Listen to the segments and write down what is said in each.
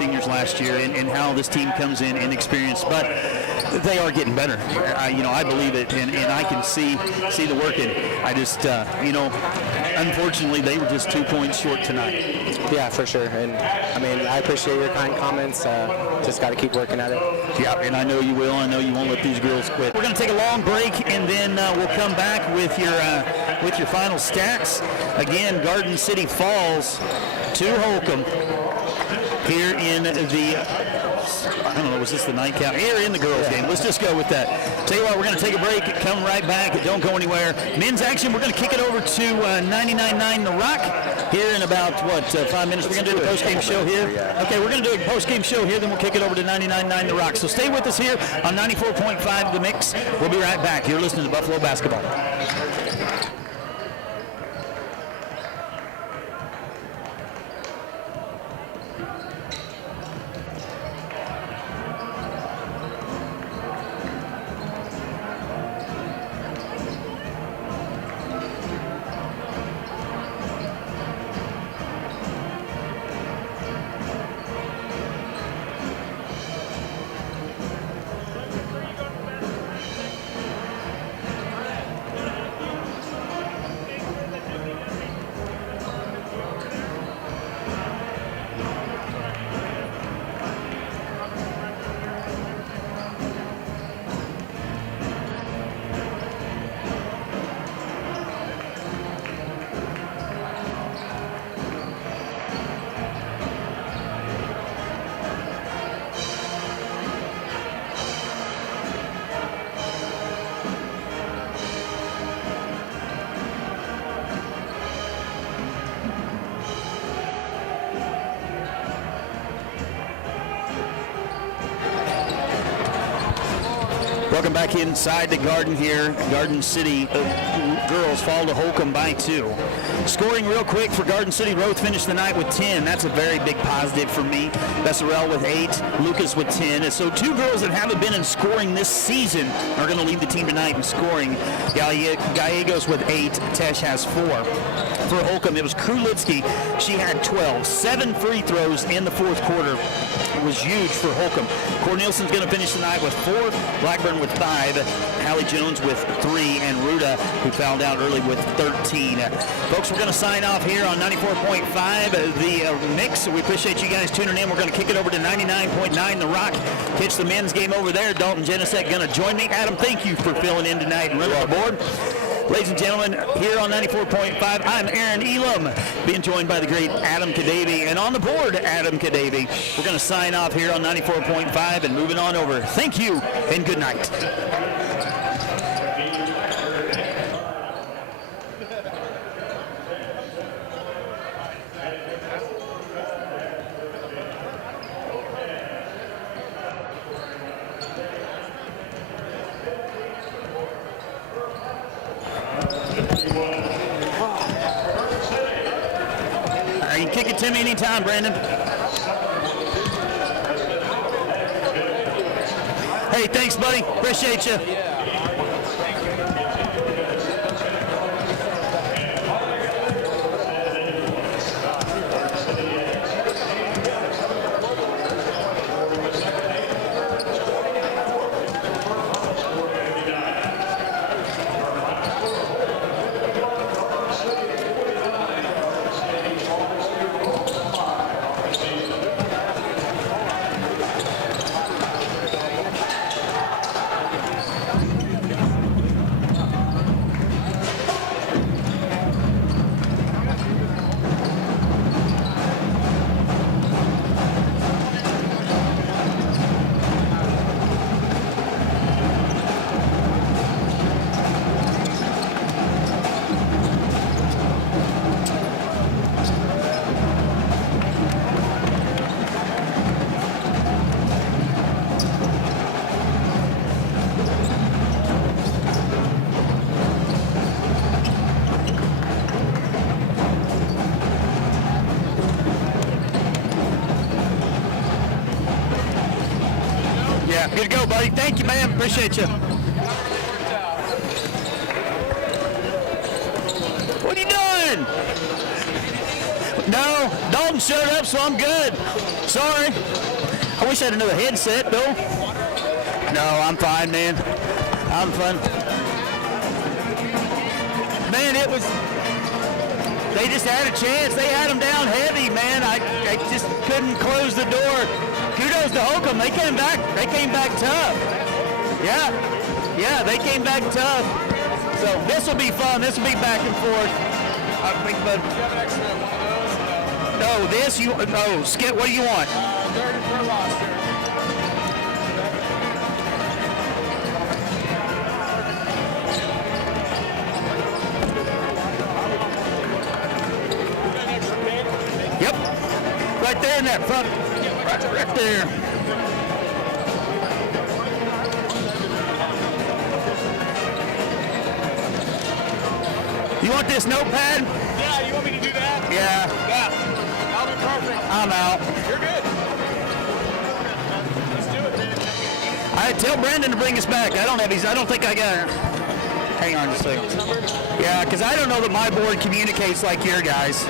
seniors last year and how this team comes in inexperienced, but they are getting better. I believe it, and I can see the work. And I just, unfortunately, they were just 2 points short tonight. Yeah, for sure. And I mean, I appreciate your kind comments. Just got to keep working at it. Yeah, and I know you will. I know you won't let these girls quit. We're going to take a long break, and then we'll come back with your final stats. Again, Garden City falls to Holcomb here in the, I don't know, was this the nightcap? Here in the girls' game. Let's just go with that. Tell you what, we're going to take a break, come right back. Don't go anywhere. Men's action, we're going to kick it over to 99.9 The Rock here in about, 5 minutes. We're going to do the post-game show here. Okay, we're going to do a post-game show here, then we'll kick it over to 99.9 The Rock. So stay with us here on 94.5 The Mix. We'll be right back. You're listening to Buffalo Basketball. Welcome back inside the Garden here. Garden City girls fall to Holcomb by 2. Scoring real quick for Garden City. Roth finished the night with 10. That's a very big positive for me. Besserell with 8. Lucas with 10. And so 2 girls that haven't been in scoring this season are going to lead the team tonight in scoring. Gallegos with 8. Tesh has 4. For Holcomb, it was Krulitsky. She had 12. 7 free throws in the fourth quarter. It was huge for Holcomb. Cornelson's going to finish the night with 4. Blackburn with 5. Hallie Jones with 3. And Ruda, who fouled out early, with 13. Folks, we're going to sign off here on 94.5 The Mix. We appreciate you guys tuning in. We're going to kick it over to 99.9 The Rock. Catch the men's game over there. Dalton Genesek going to join me. Adam, thank you for filling in tonight and running the board. Ladies and gentlemen, here on 94.5, I'm Aaron Elam, being joined by the great Adam Kadavy, and on the board, Adam Kadavy. We're going to sign off here on 94.5 and moving on over. Thank you and good night. You can kick it to me anytime, Brandon. Hey, thanks, buddy. Appreciate you. Good to go, buddy. Thank you, man. Appreciate you. What are you doing? No, Dalton showed up, so I'm good. Sorry. I wish I had another headset, though. No, I'm fine, man. I'm fine. Man, it was... They just had a chance. They had them down heavy, man. I just couldn't close the door. Kudos to Holcomb. They came back. They came back tough. Yeah, they came back tough. So this will be fun. This will be back and forth. No, this you. Oh, Skip. What do you want? Dirty for loss here. Yep. Right there in that front. Right there. You want this notepad? Yeah, you want me to do that? Yeah. Yeah. That'll be perfect. I'm out. You're good. Let's do it, man. I tell Brandon to bring us back. I don't think I got it. Hang on just a second. Yeah, because I don't know that my board communicates like your guys.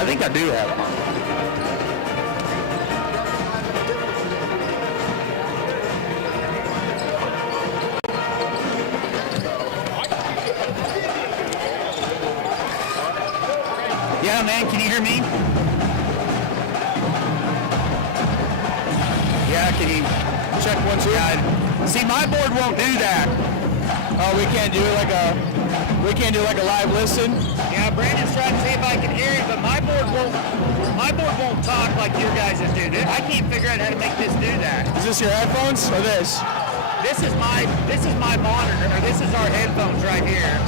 I think I do have one. Yeah, man, can you hear me? Yeah, can you check 1, 2? Yeah, see, my board won't do that. Oh, we can't do like a live listen. Yeah, Brandon's trying to see if I can hear it, but my board won't talk like your guys' do. I can't figure out how to make this do that. Is this your headphones or this? This is my monitor, or this is our headphones right here.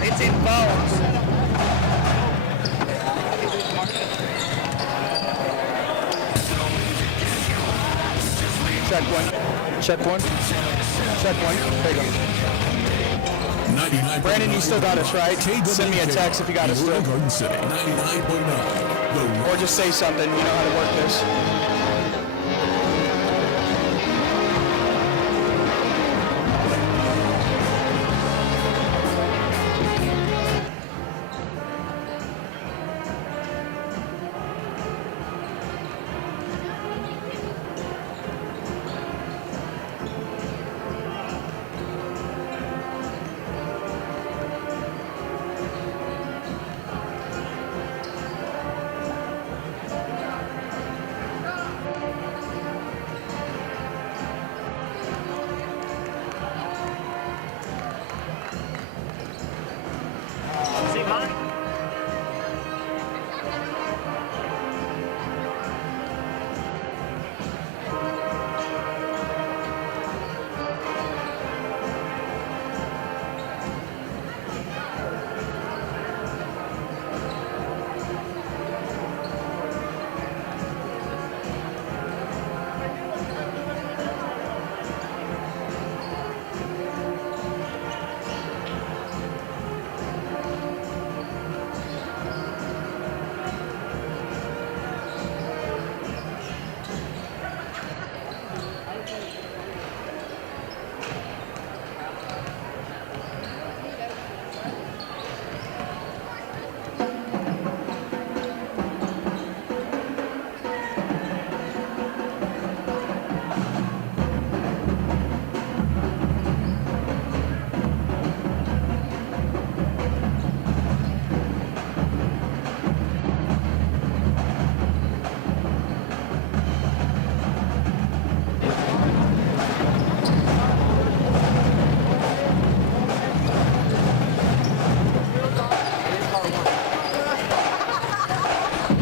It's in phones. Check one. Check one. Check one. There you go. 99. Brandon, you still got us, right? Send me a text if you got us still. Garden City, 99.9. Or just say something. You know how to work this. See mine?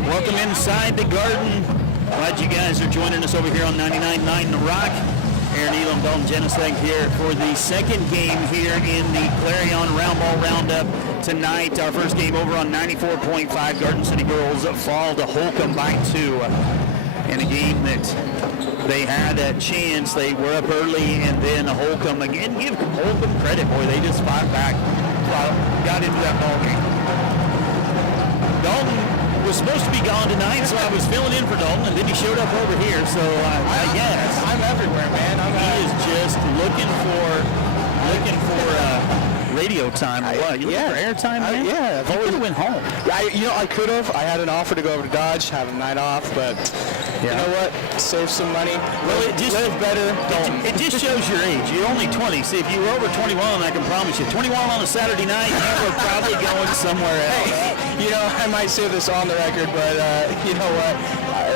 Welcome inside the Garden. Glad you guys are joining us over here on 99.9 The Rock. Aaron Elam, Dalton Jenisek here for the second game here in the Clarion Round Ball Roundup tonight. Our first game over on 94.5. Garden City Girls fall to Holcomb by 2. in a game that they had a chance. They were up early, and then Holcomb, again, give Holcomb credit, boy, they just fought back, got into that ball game. Dalton was supposed to be gone tonight, so I was filling in for Dalton, and then he showed up over here, so I guess. I'm everywhere, man. He is just looking for radio time. What? You looking for airtime, man? Yeah. You could have went home. I could have. I had an offer to go over to Dodge, have a night off, but you know what? Save some money. Well, it just live better. It just shows your age. You're only 20. See, if you were over 21, I can promise you, 21 on a Saturday night, you were probably going somewhere else. Hey, I might say this on the record, but you know what?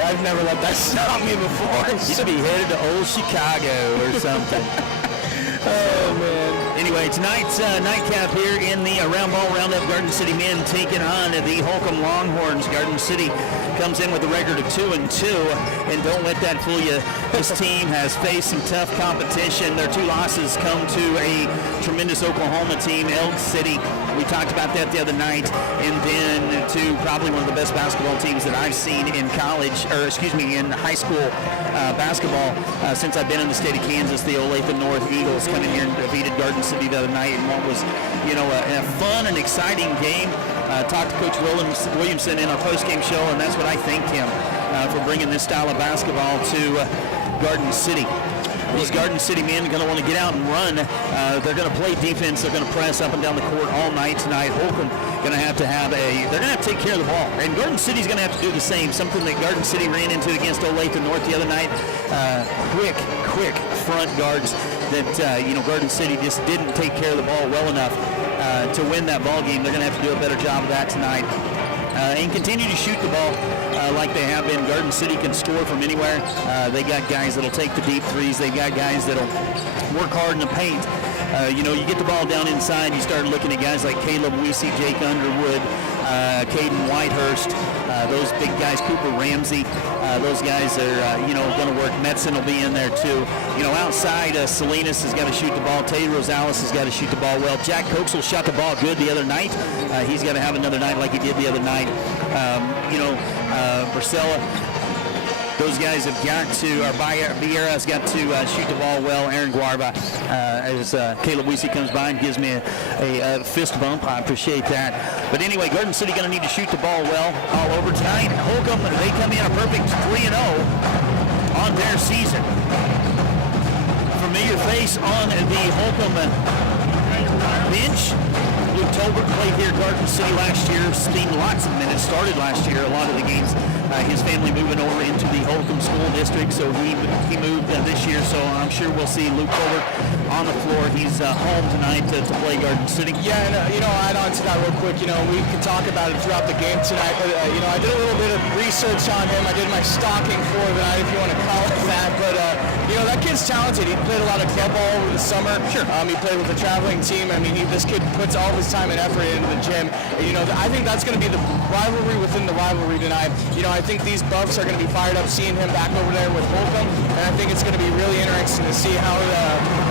I've never let that stop me before. You'd be headed to old Chicago or something. Oh, man. Anyway, tonight's nightcap here in the Round Ball Roundup. Garden City men taking on the Holcomb Longhorns. Garden City comes in with a record of 2-2, and don't let that fool you. This team has faced some tough competition. Their two losses come to a tremendous Oklahoma team, Elk City. We talked about that the other night, and then to probably one of the best basketball teams that I've seen in in high school basketball since I've been in the state of Kansas. The Olathe North Eagles come in here and defeated Garden City the other night in what was, a fun and exciting game. Talked to Coach Williamson in our post-game show, and that's what I thanked him for bringing this style of basketball to Garden City. These Garden City men are going to want to get out and run. They're going to play defense. They're going to press up and down the court all night tonight. Holcomb going to have to take care of the ball. And Garden City's going to have to do the same, something that Garden City ran into against Olathe North the other night. Quick front guards that, Garden City just didn't take care of the ball well enough to win that ball game. They're going to have to do a better job of that tonight. And continue to shoot the ball like they have been. Garden City can score from anywhere. They got guys that'll take the deep threes. They got guys that'll work hard in the paint. You get the ball down inside, you start looking at guys like Caleb Weesey, Jake Underwood, Caden Whitehurst, those big guys, Cooper Ramsey. Those guys are, going to work. Metzen will be in there too. Outside, Salinas has got to shoot the ball. Tay Rosales has got to shoot the ball well. Jack Coaxel shot the ball good the other night. He's got to have another night like he did the other night. Bracella, those guys have got to, or Vieira's got to shoot the ball well. Aaron Guarva, as Caleb Weesey comes by and gives me a fist bump. I appreciate that. But anyway, Garden City going to need to shoot the ball well all over tonight. Holcomb, they come in a perfect 3-0 on their season. Familiar face on the Holcomb bench. Luke Tolbert played here at Garden City last year, seen lots of minutes, started last year, a lot of the games. His family moving over into the Holcomb School District, so he moved this year, so I'm sure we'll see Luke Tolbert on the floor. He's home tonight to play Garden City. Yeah, and I'll add on to that real quick. We can talk about it throughout the game tonight, but I did a little bit of research on him. I did my stalking for the night, if you want to call it that, but that kid's talented. He played a lot of club ball over the summer. Sure. He played with a traveling team. I mean, this kid puts all of his time and effort into the gym. I think that's going to be the rivalry within the rivalry tonight. I think these Buffs are going to be fired up seeing him back over there with Holcomb, and I think it's going to be really interesting to see how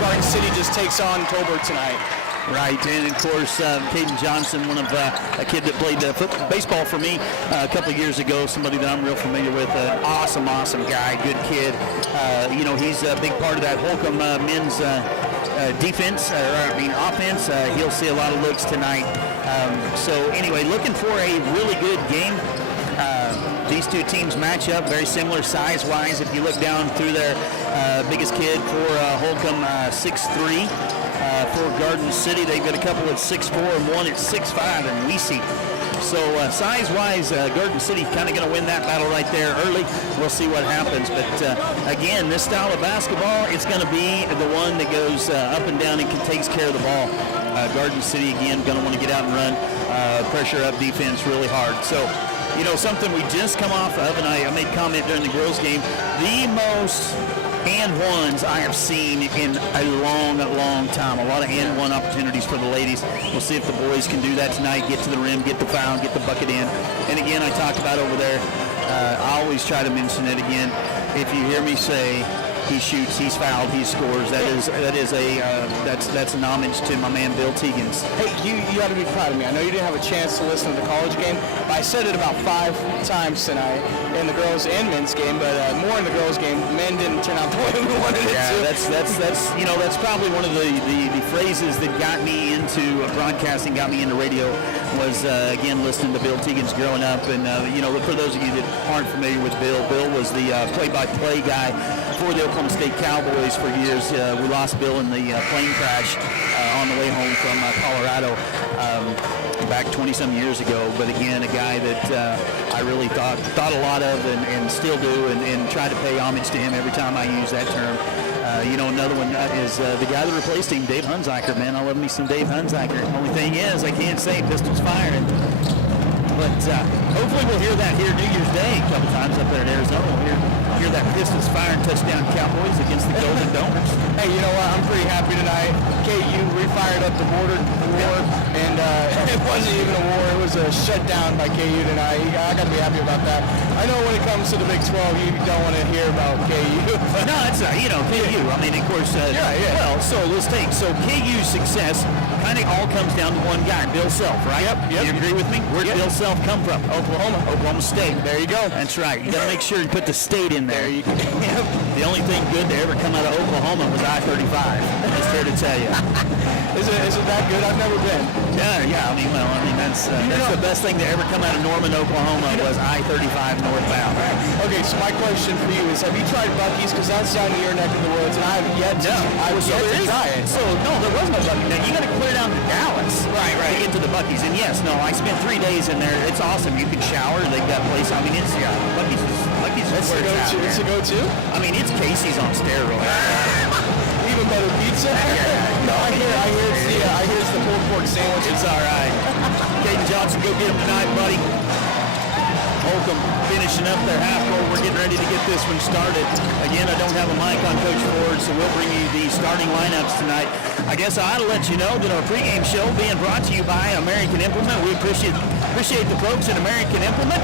Garden City just takes on Tolbert tonight. Right, and of course, Caden Johnson, one of a kid that played baseball for me a couple of years ago, somebody that I'm real familiar with, an awesome guy, good kid. He's a big part of that Holcomb men's offense. He'll see a lot of looks tonight. So anyway, looking for a really good game. These two teams match up very similar size-wise. If you look down through their biggest kid for Holcomb, 6'3". For Garden City, they've got a couple at 6'4" and one at 6'5", and Weesey. So size-wise, Garden City kind of going to win that battle right there early. We'll see what happens. But again, this style of basketball, it's going to be the one that goes up and down and takes care of the ball. Garden City, again, going to want to get out and run, pressure up defense really hard. So, something we just come off of, and I made comment during the girls' game, the most and ones I have seen in a long time. A lot of and one opportunities for the ladies. We'll see if the boys can do that tonight, get to the rim, get the foul, get the bucket in. And again, I talked about over there, I always try to mention it again. If you hear me say He shoots, he's fouled, he scores. That's an homage to my man Bill Teagans. Hey, you got to be proud of me. I know you didn't have a chance to listen to the college game, but I said it about 5 times tonight in the girls and men's game, but more in the girls game. Men didn't turn out the way we wanted it to. That's probably one of the phrases that got me into broadcasting, got me into radio, was again listening to Bill Teagans growing up. And for those of you that aren't familiar with Bill was the play-by-play guy for the Oklahoma State Cowboys for years. We lost Bill in the plane crash on the way home from Colorado back 20-some years ago. But again, a guy that I really thought a lot of and still do, and try to pay homage to him every time I use that term. Another one is the guy that replaced him, Dave Hunziker. Man, I love me some Dave Hunziker. Only thing is, I can't say pistols firing. But hopefully we'll hear that here New Year's Day a couple times up there in Arizona. We'll hear that pistols firing touchdown Cowboys against the Golden Domers. Hey, you know what? I'm pretty happy tonight. KU refired up the border war, and it wasn't even a war. It was a shutdown by KU tonight. I got to be happy about that. I know when it comes to the Big 12, you don't want to hear about KU. No, it's KU. I mean, of course. Well, so let's take KU's success kind of all comes down to one guy, Bill Self, right? Yep. You agree with me? Where did Bill Self come from? Oklahoma State. There you go. That's right. You got to make sure you put the state in there. There you go. Yep. The only thing good to ever come out of Oklahoma was I-35. I'm just here to tell you. Is it that good? I've never been. Yeah. I mean, that's the best thing to ever come out of Norman, Oklahoma was I-35 northbound. Okay, so my question for you is, have you tried Buc-ee's? Because that's down in your neck of the woods, and I have yet to try it. So, no, there was no Buc-ee's. Now, you got to clear down to Dallas to get to the Buc-ee's. And yes, I spent 3 days in there. It's awesome. You can shower. They've got place. I mean, it's, Buc-ee's is where it's at. It's a go-to? I mean, it's Casey's on steroids. Even better pizza? No, I hear it's the pulled pork sandwich. It's all right. Caden Johnson, go get him tonight, buddy. Holcomb finishing up their half court. We're getting ready to get this one started. Again, I don't have a mic on Coach Ford, so we'll bring you the starting lineups tonight. I guess I ought to let you know that our pregame show being brought to you by American Implement. We appreciate the folks at American Implement.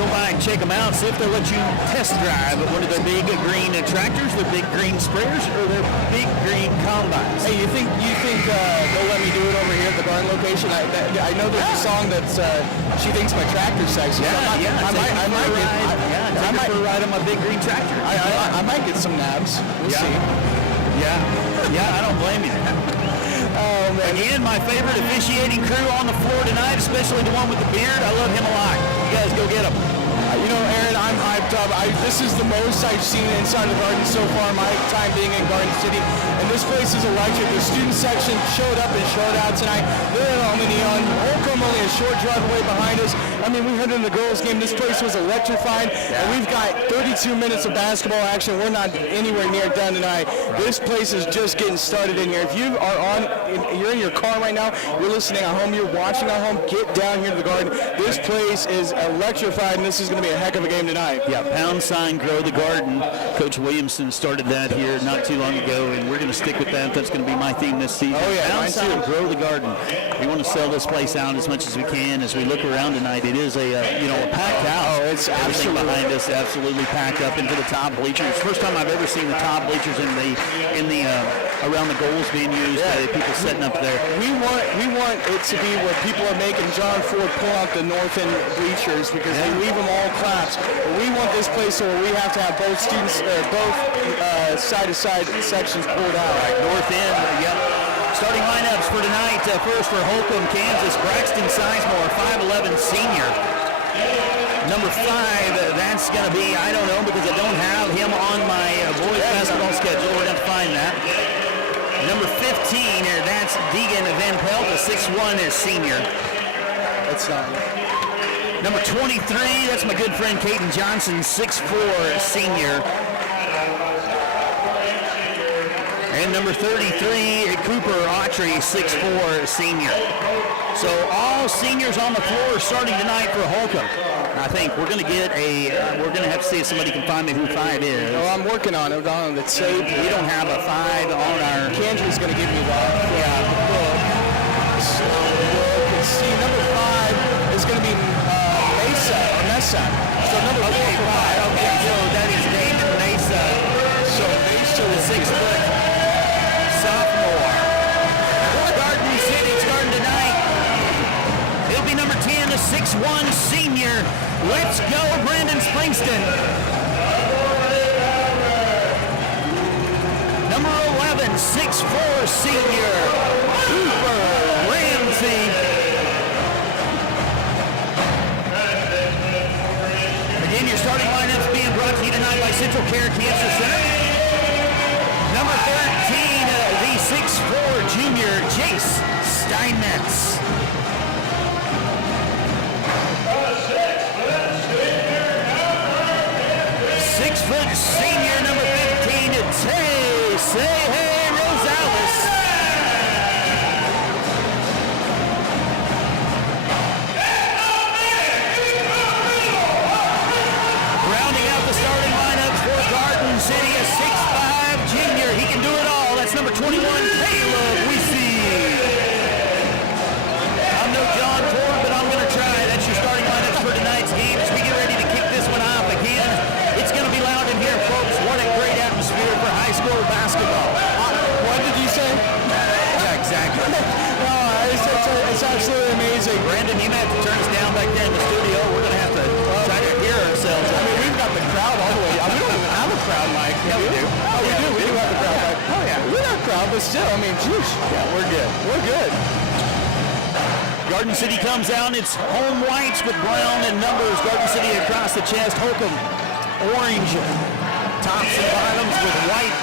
Go by and check them out, see if they'll let you test drive one of their big green tractors, their big green sprayers, or their big green combines. Hey, you think they'll let me do it over here at the Garden location? I know there's a song that's she thinks my tractor sexy. I might for a ride on my big green tractor. I might get some nabs. We'll see. Yeah, I don't blame you. Oh, man. Again, my favorite officiating crew on the floor tonight, especially the one with the beard. I love him a lot. You guys go get him. Aaron, I'm hyped up. This is the most I've seen inside the Garden so far, my time being in Garden City. And this place is electric. The student section showed up and showed out tonight. They're on the neon. Holcomb only a short drive away behind us. I mean, we heard in the girls' game, this place was electrified. And we've got 32 minutes of basketball action. We're not anywhere near done tonight. This place is just getting started in here. If you are you're in your car right now, you're listening at home, you're watching at home, get down here to the Garden. This place is electrified, and this is going to be a heck of a game tonight. Yeah, # Grow the Garden. Coach Williamson started that here not too long ago, and we're going to stick with that. That's going to be my theme this season. Oh, yeah, # Grow the Garden. We want to sell this place out as much as we can. As we look around tonight, it is a packed house. Oh, it's everything behind us absolutely packed up into the top bleachers. First time I've ever seen the top bleachers in the around the goals being used. People setting up there. We want it to be where people are making John Ford pull out the north end bleachers because they leave them all collapsed. But we want this place where we have to have both students, side-to-side sections pulled out. Right, north end. Yep. Starting lineups for tonight. First for Holcomb, Kansas, Braxton Sizemore, 5'11", senior. Number 5, that's going to be, I don't know, because I don't have him on my boys basketball schedule. We're going to find that. Number 15, that's Deegan Van Pelt, a 6'1", senior. That's not. Number 23, that's my good friend Caden Johnson, 6'4", senior. And number 33, Cooper Autry, 6'4", senior. So all seniors on the floor starting tonight for Holcomb. I think we're going to have to see if somebody can find me who 5 is. Oh, I'm working on it on the tape. We don't have a 5 on our... Kendrick's going to give me that. Yeah, the book. So let's see, number 5 is going to be Mesa. So number 4 for 5. Okay, so that is David Mesa. So 6-foot sophomore. Garden City starting tonight. It'll be number 10, a 6'1" senior. Let's go, Brandon Springston. Number 11, 6'4" senior. Cooper Ramsey. Again, your starting lineup's being brought to you tonight by Central Care Cancer Center. Number 13, the 6'4" junior, Jace Steinmetz. 6-foot senior, number 15, Hey Rosales. Rounding out the starting lineup for Garden City, a 6'5" junior. He can do it all. That's number 21, Caleb Weesey. I'm no John Ford, but I'm going to try. That's your starting lineup for tonight's game as we get ready to kick this one off again. It's going to be loud in here, folks. What a great atmosphere for high school basketball. What did you say? Yeah, exactly. No, it's absolutely amazing. Brandon, you may have to turn us down back there in the studio. We're going to have to try to hear ourselves. I mean, we've got the crowd all the way. We don't even have a crowd mic. Yeah, we do. Oh, we do. We do have the crowd mic. Oh, yeah. We're not crowd, but still, I mean, geez. Yeah, we're good. We're good. Garden City comes out. It's home whites with brown and numbers. Garden City across the chest. Holcomb, orange tops and bottoms with white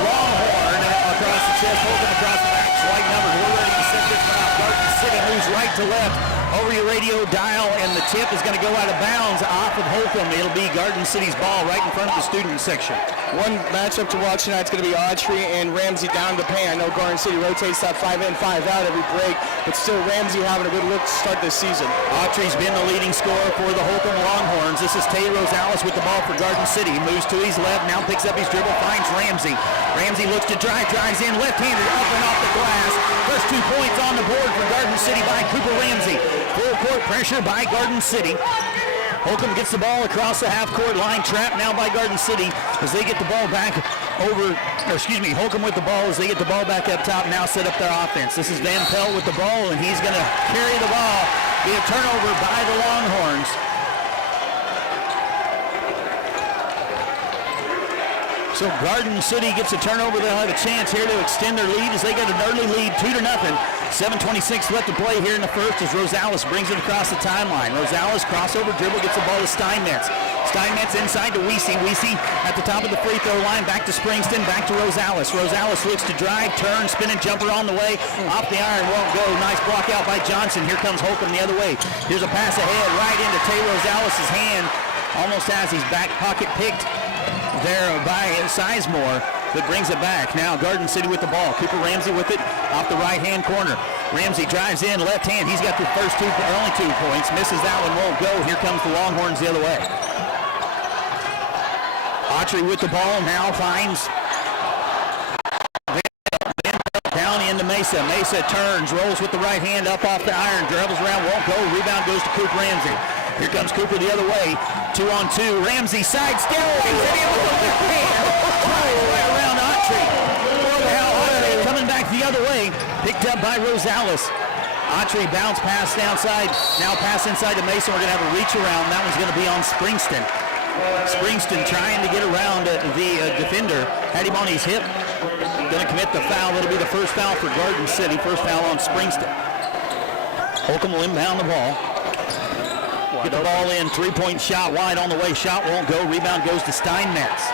longhorn across the chest. Holcomb across the back, white numbers. We're ready to set this one up. Garden City moves right to left over your radio dial, and the tip is going to go out of bounds off of Holcomb. It'll be Garden City's ball right in front of the student section. One matchup to watch tonight is going to be Autry and Ramsey down the paint. I know Garden City rotates that 5 in, 5 out every break, but still Ramsey having a good look to start this season. Autry's been the leading scorer for the Holcomb Longhorns. This is Tay Rosales with the ball for Garden City. Moves to his left, now picks up his dribble, finds Ramsey. Ramsey looks to drive, drives in, left-handed up and off the glass. First 2 points on the board for Garden City by Cooper Ramsey. Full court pressure by Garden City. Holcomb gets the ball across the half-court line, trapped now by Garden City as they get the ball back Holcomb with the ball as they get the ball back up top, now set up their offense. This is Van Pelt with the ball, and he's going to carry the ball. Be a turnover by the Longhorns. So Garden City gets a turnover. They'll have a chance here to extend their lead as they get an early lead, 2-0. 7:26 left to play here in the first as Rosales brings it across the timeline. Rosales crossover dribble, gets the ball to Steinmetz. Steinmetz inside to Weesey. Weesey at the top of the free throw line, back to Springston, back to Rosales. Rosales looks to drive, turn, spinning jumper on the way. Off the iron, won't go. Nice block out by Johnson. Here comes Holcomb the other way. Here's a pass ahead, right into Tay Rosales' hand. Almost has his back pocket picked there by Sizemore, but brings it back. Now Garden City with the ball. Cooper Ramsey with it off the right-hand corner. Ramsey drives in, left hand. He's got the first only 2 points. Misses that one, won't go. Here comes the Longhorns the other way. Autry with the ball now finds down into Mesa. Mesa turns, rolls with the right hand up off the iron, dribbles around, won't go. Rebound goes to Cooper Ramsey. Here comes Cooper the other way. 2-on-2. Ramsey sidestep. He's in with the left hand. Right around Autry. Now Autry coming back the other way. Picked up by Rosales. Autry bounce pass downside. Now pass inside to Mason. We're going to have a reach around. That one's going to be on Springston. Springston trying to get around the defender. Had him on his hip. Going to commit the foul. That'll be the first foul for Garden City. First foul on Springston. Holcomb will inbound the ball. Get the ball in, 3-point shot wide on the way. Shot won't go. Rebound goes to Steinmetz.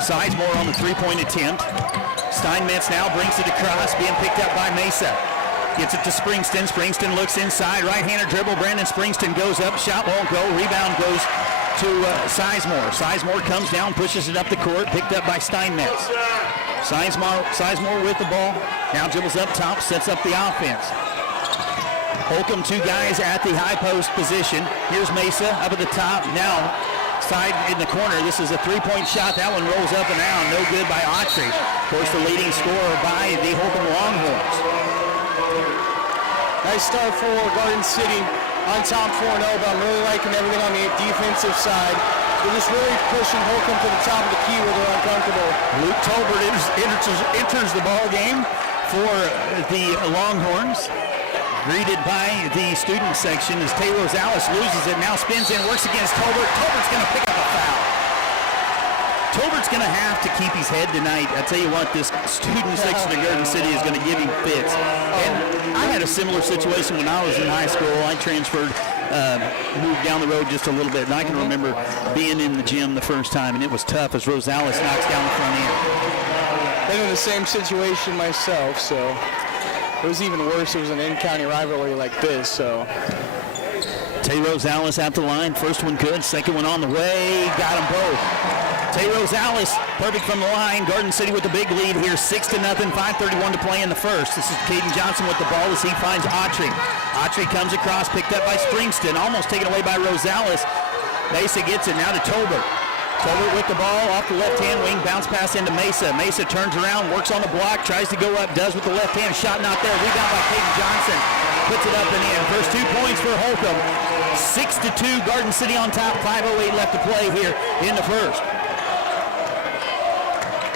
Sizemore on the 3-point attempt. Steinmetz now brings it across, being picked up by Mesa. Gets it to Springston. Springston looks inside. Right-hander dribble. Brandon Springston goes up. Shot won't go. Rebound goes to Sizemore. Sizemore comes down, pushes it up the court. Picked up by Steinmetz. Sizemore with the ball. Now dribbles up top, sets up the offense. Holcomb, 2 guys at the high post position. Here's Mesa up at the top. Now side in the corner. This is a 3-point shot. That one rolls up and down. No good by Autry. Of course, the leading scorer by the Holcomb Longhorns. Nice start for Garden City on top 4-0, but I'm really liking everything on the defensive side. they're just really pushing Holcomb to the top of the key where they're uncomfortable. Luke Tolbert enters the ball game for the Longhorns. Greeted by the student section as Tay Rosales loses it, now spins in, works against Tolbert. Tolbert's going to pick up a foul. Tolbert's going to have to keep his head tonight. I tell you what, this student section of Garden City is going to give him fits. And I had a similar situation when I was in high school. I transferred, moved down the road just a little bit, and I can remember being in the gym the first time, and it was tough as Rosales knocks down the front end. Been in the same situation myself, so it was even worse. It was an in-county rivalry like this, so. Tay Rosales at the line. First one good, second one on the way. Got them both. Tay Rosales, perfect from the line. Garden City with the big lead here, 6-0, 5:31 to play in the first. This is Caden Johnson with the ball as he finds Autry. Autry comes across, picked up by Springston, almost taken away by Rosales. Mesa gets it now to Tolbert. Tolbert with the ball off the left-hand wing, bounce pass into Mesa. Mesa turns around, works on the block, tries to go up, does with the left hand, shot not there. Rebound by Caden Johnson, puts it up and in. First 2 points for Holcomb. 6-2, Garden City on top, 5:08 left to play here in the first.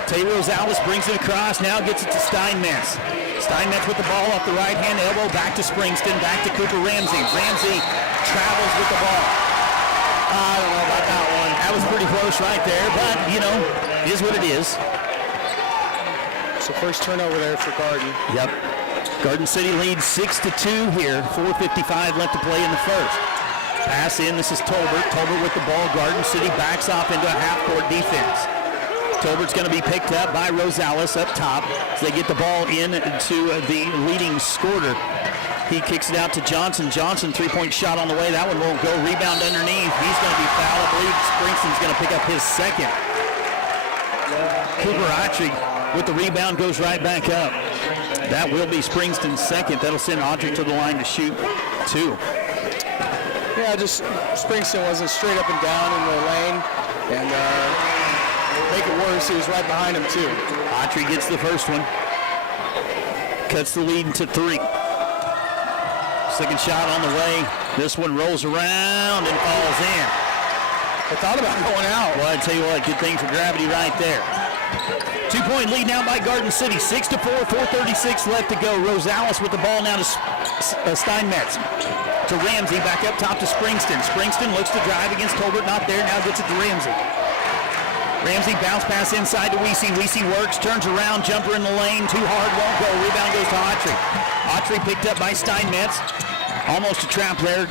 Tay Rosales brings it across, now gets it to Steinmetz. Steinmetz with the ball off the right-hand elbow, back to Springston, back to Cooper Ramsey. Ramsey travels with the ball. I don't know about that one. That was pretty close right there, but, you know, it is what it is. So first turnover there for Garden. Yep. Garden City leads 6-2 here. 4:55 left to play in the first. Pass in, this is Tolbert. Tolbert with the ball. Garden City backs off into a half-court defense. Tolbert's going to be picked up by Rosales up top as they get the ball in to the leading scorer. He kicks it out to Johnson. Johnson, three-point shot on the way. That one won't go. Rebound underneath. He's going to be fouled. I believe Springston's going to pick up his second. Cooper Autry with the rebound goes right back up. That will be Springston's second. That'll send Autry to the line to shoot 2. Yeah, just Springston wasn't straight up and down in the lane. And make it worse, he was right behind him, too. Autry gets the first one. Cuts the lead to 3. Second shot on the way. This one rolls around and falls in. I thought about going out. Well, I tell you what, good thing for gravity right there. 2-point lead now by Garden City. 6-4, 4:36 left to go. Rosales with the ball now to Steinmetz. To Ramsey, back up top to Springston. Springston looks to drive against Tolbert, not there. Now gets it to Ramsey. Ramsey bounce pass inside to Weesey. Weesey works, turns around, jumper in the lane. Too hard, won't go. Rebound goes to Autry. Autry picked up by Steinmetz. Almost a trap there.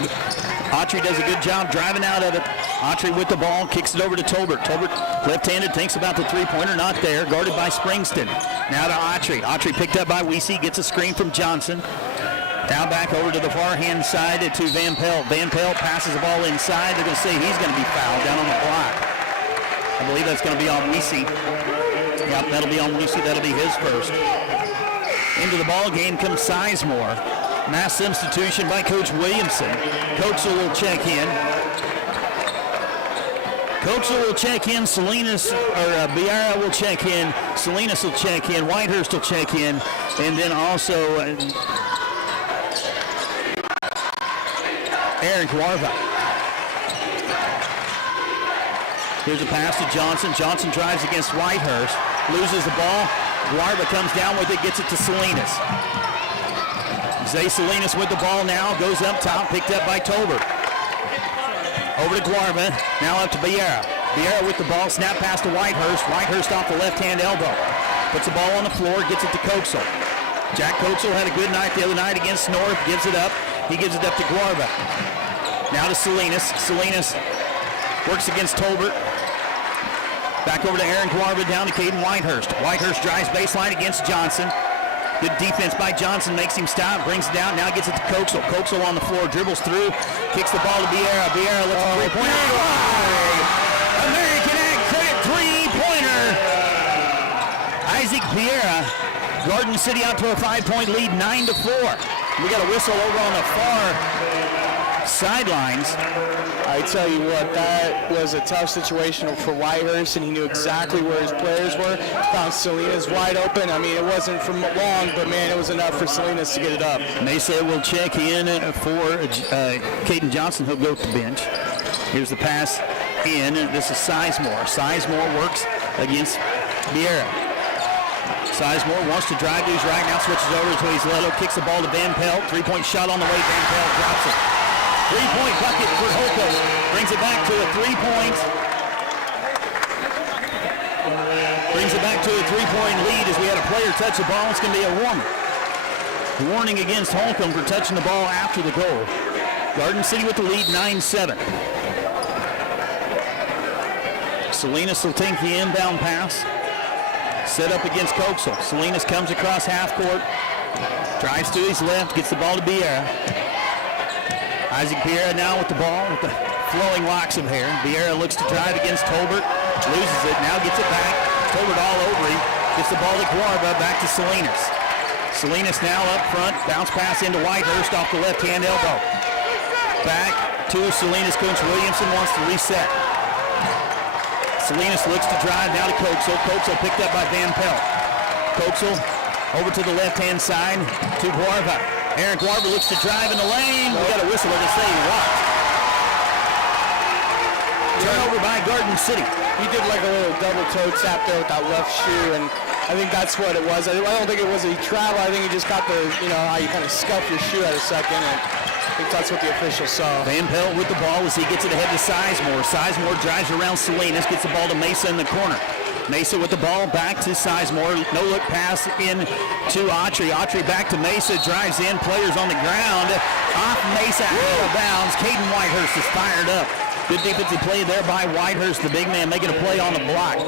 Autry does a good job driving out of it. Autry with the ball, kicks it over to Tolbert. Tolbert left-handed, thinks about the three-pointer, not there. Guarded by Springston. Now to Autry. Autry picked up by Weesey, gets a screen from Johnson. Now back over to the far-hand side to Van Pelt. Van Pelt passes the ball inside. They're going to say he's going to be fouled down on the block. I believe that's going to be on Weesey. Yep, that'll be on Weesey. That'll be his first. Into the ball game comes Sizemore. Mass substitution by Coach Williamson. Coaxel will check in. Coaxel will check in. Salinas, or Biara will check in. Salinas will check in. Whitehurst will check in. And then also Aaron Guarva. Here's a pass to Johnson. Johnson drives against Whitehurst. Loses the ball. Guarva comes down with it, gets it to Salinas. Zay Salinas with the ball now, goes up top, picked up by Tolbert. Over to Guarva, now up to Biera. Biera with the ball, snap pass to Whitehurst. Whitehurst off the left-hand elbow. Puts the ball on the floor, gets it to Coaxel. Jack Coaxel had a good night the other night against North, gives it up. He gives it up to Guarva. Now to Salinas. Salinas works against Tolbert. Back over to Aaron Guarva, down to Caden Whitehurst. Whitehurst drives baseline against Johnson. Good defense by Johnson, makes him stop, brings it down, now gets it to Coaxel. Coaxel on the floor, dribbles through, kicks the ball to Biera. Biera lets a three-pointer fly. American Ag Credit three-pointer. Isaac Biera. Garden City out to a 5-point lead, 9-4. We got a whistle over on the far sidelines. I tell you what, that was a tough situation for Whitehurst, and he knew exactly where his players were. Found Salinas wide open. I mean, it wasn't for long, but man, it was enough for Salinas to get it up. Mesa will check in for Caden Johnson. He'll go to the bench. Here's the pass in. This is Sizemore. Sizemore works against Vieira. Sizemore wants to drive to his right, now switches over to his left, kicks the ball to Van Pelt. 3-point shot on the way, Van Pelt drops it. 3-point bucket for Holcomb. Brings it back to a 3-point. Brings it back to a 3-point lead as we had a player touch the ball. It's going to be a warning. Warning against Holcomb for touching the ball after the goal. Garden City with the lead, 9-7. Salinas will take the inbound pass. Set up against Coxel. Salinas comes across half court. Drives to his left, gets the ball to Vieira. Isaac Vieira now with the ball with the flowing locks of hair. Vieira looks to drive against Tolbert. Loses it, now gets it back. Tolbert all over him. Gets the ball to Guarba, back to Salinas. Salinas now up front. Bounce pass into Whitehurst off the left-hand elbow. Back to Salinas. Coach Williamson wants to reset. Salinas looks to drive now to Coxel. Coxel picked up by Van Pelt. Coxel over to the left-hand side to Guarva. Aaron Guarva looks to drive in the lane. We got a whistle to say what? Turnover by Garden City. He did like a little double toe tap there with that left shoe, and I think that's what it was. I don't think it was a travel. I think he just got the, how you kind of scuff your shoe at a second, and I think that's what the official saw. Van Pelt with the ball as he gets it ahead to Sizemore. Sizemore drives around Salinas, gets the ball to Mesa in the corner. Mesa with the ball back to Sizemore. No look pass in to Autry. Autry back to Mesa, drives in, players on the ground. Off Mesa, out of bounds. Caden Whitehurst is fired up. Good defensive play there by Whitehurst, the big man making a play on the block.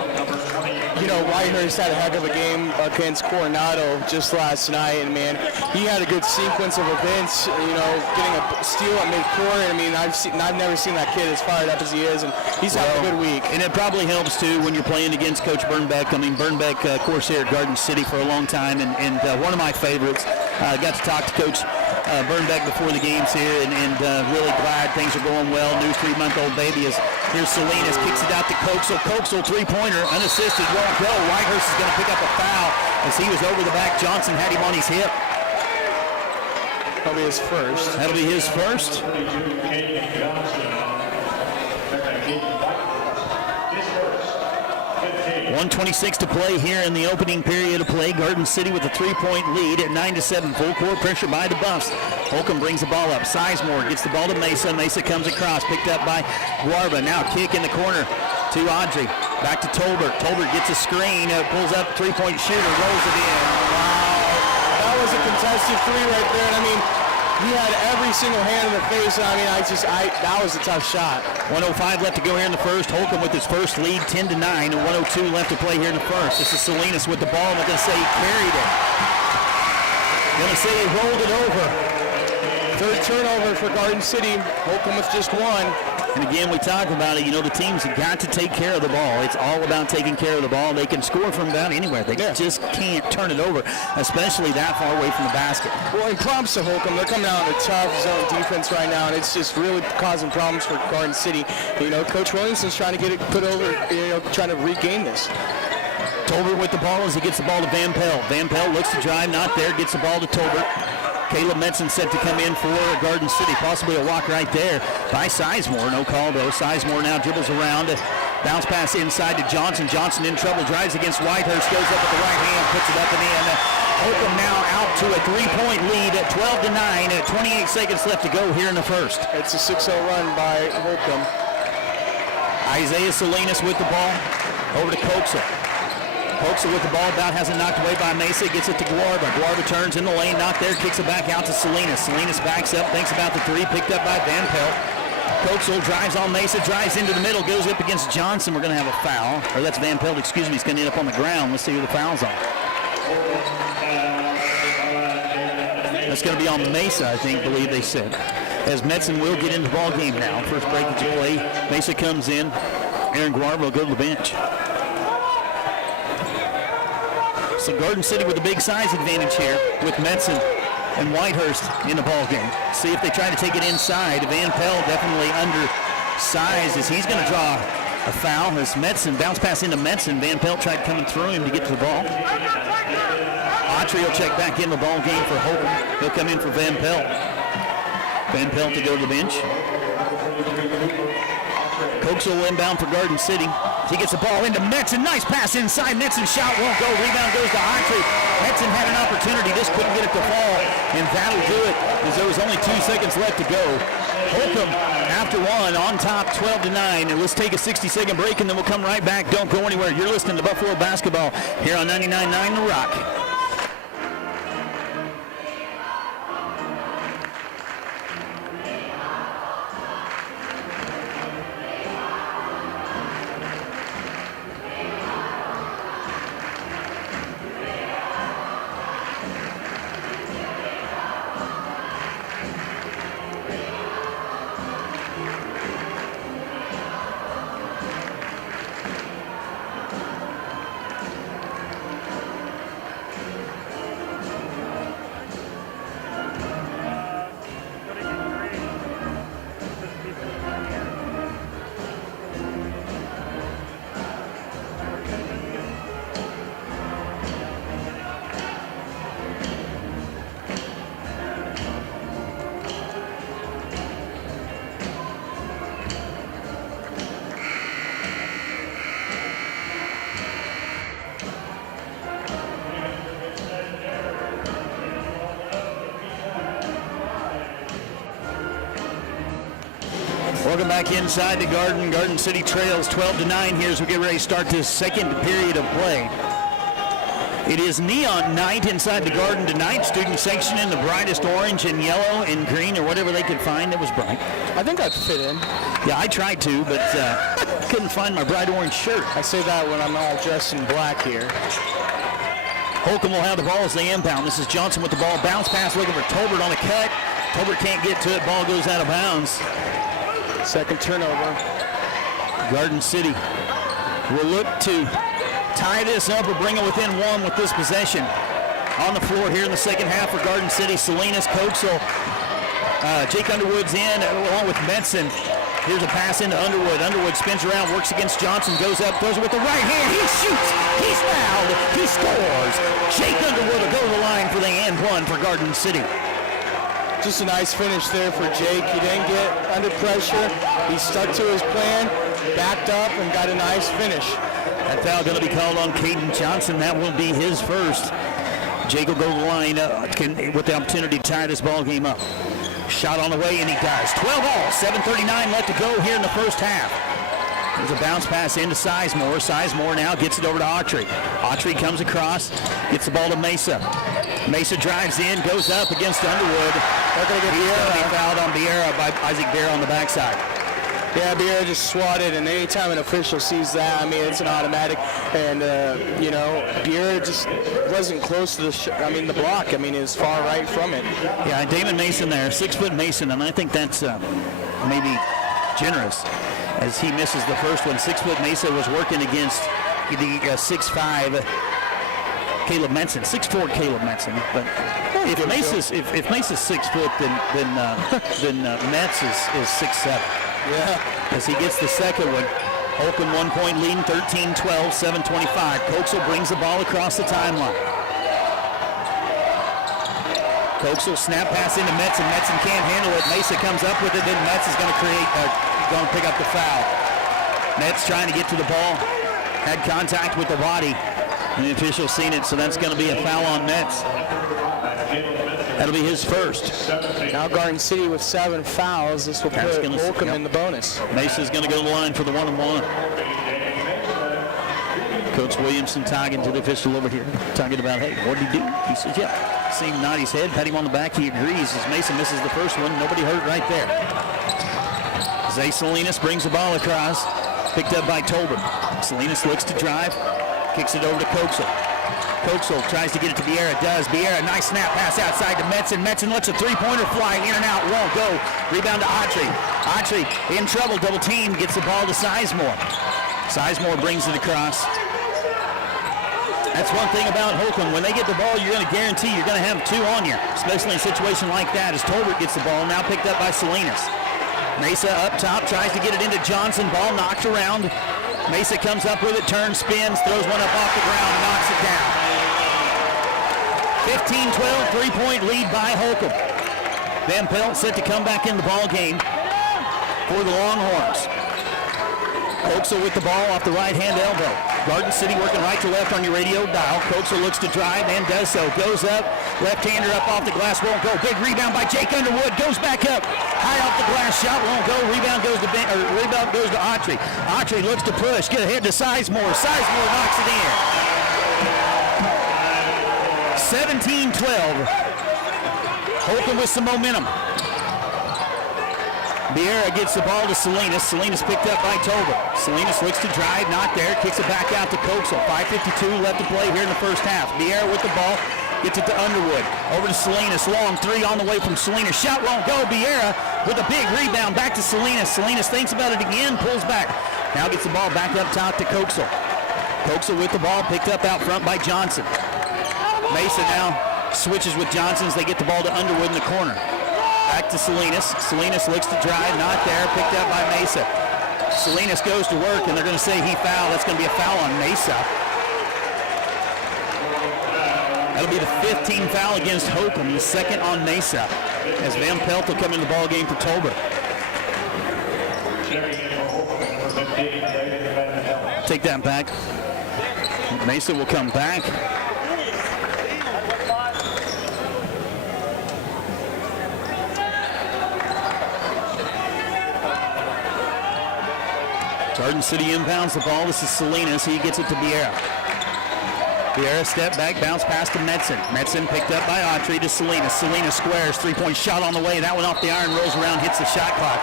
Whitehurst had a heck of a game against Coronado just last night, and man, he had a good sequence of events, getting a steal at midcourt. I mean, I've never seen that kid as fired up as he is, and he's having a good week. And it probably helps too when you're playing against Coach Burnbeck. I mean, Burnbeck, Corsair at Garden City for a long time, and one of my favorites. Got to talk to Coach Burnbeck before the games here, and really glad things are going well. New 3-month-old baby is here's Salinas, kicks it out to Coxel. Coxel, three-pointer, unassisted, won't go. Whitehurst is going to pick up a foul as he was over the back. Johnson had him on his hip. That'll be his first. That'll be his first. 1:26 to play here in the opening period of play. Garden City with a 3-point lead at 9-7. Full court pressure by the Buffs. Holcomb brings the ball up. Sizemore gets the ball to Mesa. Mesa comes across, picked up by Guarba. Now kick in the corner to Audrey. Back to Tolbert. Tolbert gets a screen, pulls up, 3-point shooter, rolls it in. Wow, that was a contested three right there. And I mean, he had every single hand in the face. I mean, that was a tough shot. 1:05 left to go here in the first. Holcomb with his first lead, 10-9, and 1:02 left to play here in the first. This is Salinas with the ball. They're going to say he carried it. Going to say he rolled it over. Third turnover for Garden City. Holcomb with just one. And again, we talk about it, the teams have got to take care of the ball. It's all about taking care of the ball. They can score from about anywhere. They just can't turn it over, especially that far away from the basket. Well, and props to Holcomb. They're coming out in a tough zone defense right now, and it's just really causing problems for Garden City. Coach Williamson's trying to get it put over, trying to regain this. Tolbert with the ball as he gets the ball to Van Pelt. Van Pelt looks to drive, not there, gets the ball to Tolbert. Caleb Metzen set to come in for Garden City. Possibly a walk right there by Sizemore. No call, though. Sizemore now dribbles around. Bounce pass inside to Johnson. Johnson in trouble. Drives against Whitehurst. Goes up with the right hand. Puts it up and in. Holcomb now out to a 3-point lead at 12-9. 28 seconds left to go here in the first. It's a 6-0 run by Holcomb. Isaiah Salinas with the ball. Over to Coxel. Coxel with the ball, about has it knocked away by Mesa, gets it to Guarba. Guarba turns in the lane, not there, kicks it back out to Salinas. Salinas backs up, thinks about the three, picked up by Van Pelt. Coxel drives on Mesa, drives into the middle, goes up against Johnson. We're going to have a foul. Or that's Van Pelt, excuse me, he's going to end up on the ground. Let's see who the foul's on. That's going to be on Mesa, I believe they said. As Metzen will get into the ball game now. First break that you play. Mesa comes in. Aaron Guarba will go to the bench. So Garden City with a big size advantage here with Metzen and Whitehurst in the ball game. See if they try to take it inside. Van Pelt definitely undersized as he's going to draw a foul as Metzen, bounce pass into Metzen. Van Pelt tried coming through him to get to the ball. Autry will check back in the ball game for Holcomb. He'll come in for Van Pelt. Van Pelt to go to the bench. Coaxel inbound for Garden City. He gets the ball into Metzen. Nice pass inside. Metzen's shot won't go. Rebound goes to Autry. Metzen had an opportunity. Just couldn't get it to fall. And that'll do it as there was only 2 seconds left to go. Holcomb, after one, on top 12-9. And let's take a 60-second break, and then we'll come right back. Don't go anywhere. You're listening to Buffalo Basketball here on 99.9 The Rock. Welcome back inside the Garden. Garden City trails 12-9 here as we get ready to start this second period of play. It is neon night inside the Garden tonight. Student section in the brightest orange and yellow and green or whatever they could find that was bright. I think I'd fit in. Yeah, I tried to, but couldn't find my bright orange shirt. I say that when I'm all dressed in black here. Holcomb will have the ball as they inbound. This is Johnson with the ball. Bounce pass looking for Tolbert on the cut. Tolbert can't get to it. Ball goes out of bounds. Second turnover. Garden City will look to tie this up or bring it within one with this possession. On the floor here in the second half for Garden City, Salinas, Coaxel, Jake Underwood's in along with Metzen. Here's a pass into Underwood. Underwood spins around, works against Johnson, goes up, throws it with the right hand. He shoots. He's fouled. He scores. Jake Underwood will go to the line for the and one for Garden City. Just a nice finish there for Jake. He didn't get under pressure. He stuck to his plan, backed up, and got a nice finish. That foul going to be called on Caden Johnson. That will be his first. Jake will go to the line with the opportunity to tie this ball game up. Shot on the way, and he does. 12 all, 7:39 left to go here in the first half. There's a bounce pass into Sizemore. Sizemore now gets it over to Autry. Autry comes across, gets the ball to Mesa. Mesa drives in, goes up against Underwood. He's going to be fouled on Biera by Isaac Biera on the backside. Yeah, Biera just swatted, and anytime an official sees that, I mean, it's an automatic. And, Biera just wasn't close to the block. I mean, it was far right from it. Yeah, Damon Mason there, 6-foot Mason, and I think that's maybe generous as he misses the first one. 6-foot Mesa was working against the 6'5", Caleb Metzen, 6'4" Caleb Metzen. But if Mesa's 6 foot, then Metz is 6'7". Yeah. As he gets the second one. Holcomb 1 point leading, 13-12, 7:25. Coaxel brings the ball across the timeline. Coaxel snap pass into Metzen. Metzen can't handle it. Mesa comes up with it. Then Metz is going to pick up the foul. Metz trying to get to the ball. Had contact with the body. And the official's seen it, so that's going to be a foul on Metz. That'll be his first. Now Garden City with 7 fouls. This will put Holcomb in the bonus. Mesa's going to go to the line for the 1-and-1. Coach Williamson talking to the official over here, talking about, hey, what did he do? He says, yeah. See him nod his head, pat him on the back. He agrees as Mesa misses the first one. Nobody hurt right there. Zay Salinas brings the ball across, picked up by Tolbert. Salinas looks to drive, kicks it over to Coaxel. Coaxel tries to get it to Biera, does. Biera, nice snap pass outside to Metzen. Metzen lets a three-pointer fly in and out, won't go. Rebound to Autry. Autry in trouble, double team, gets the ball to Sizemore. Sizemore brings it across. That's one thing about Holcomb. When they get the ball, you're going to guarantee you're going to have 2 on you, especially in a situation like that as Tolbert gets the ball, now picked up by Salinas. Mesa up top, tries to get it into Johnson. Ball knocked around. Mesa comes up with it, turns, spins, throws one up off the ground, knocks it down. 15-12, 3-point lead by Holcomb. Van Pelt set to come back in the ball game for the Longhorns. Kochel with the ball off the right-hand elbow. Garden City working right to left on your radio dial. Kochel looks to drive and does so. Goes up, left-hander up off the glass, won't go. Big rebound by Jake Underwood. Goes back up, high off the glass, shot won't go. Rebound goes to Autry. Autry looks to push, get ahead to Sizemore. Sizemore knocks it in. 17-12. Holcomb with some momentum. Vieira gets the ball to Salinas. Salinas picked up by Tolbert. Salinas looks to drive, not there. Kicks it back out to Kochel. 5:52 left to play here in the first half. Vieira with the ball. Gets it to Underwood. Over to Salinas. Long three on the way from Salinas. Shot won't go. Vieira with a big rebound back to Salinas. Salinas thinks about it again. Pulls back. Now gets the ball back up top to Kochel. Kochel with the ball. Picked up out front by Johnson. Mesa now switches with Johnson as they get the ball to Underwood in the corner. Back to Salinas. Salinas looks to drive, not there, picked up by Mesa. Salinas goes to work, and they're going to say he fouled. That's going to be a foul on Mesa. That'll be the 15th foul against Holcomb, the second on Mesa, as Van Pelt will come in the ball game for Tolbert. Take that back. Mesa will come back. Garden City inbounds the ball. This is Salinas. He gets it to Vieira. Vieira step back, bounce pass to Metzen. Metzen picked up by Autry to Salinas. Salinas squares, three-point shot on the way. That one off the iron, rolls around, hits the shot clock.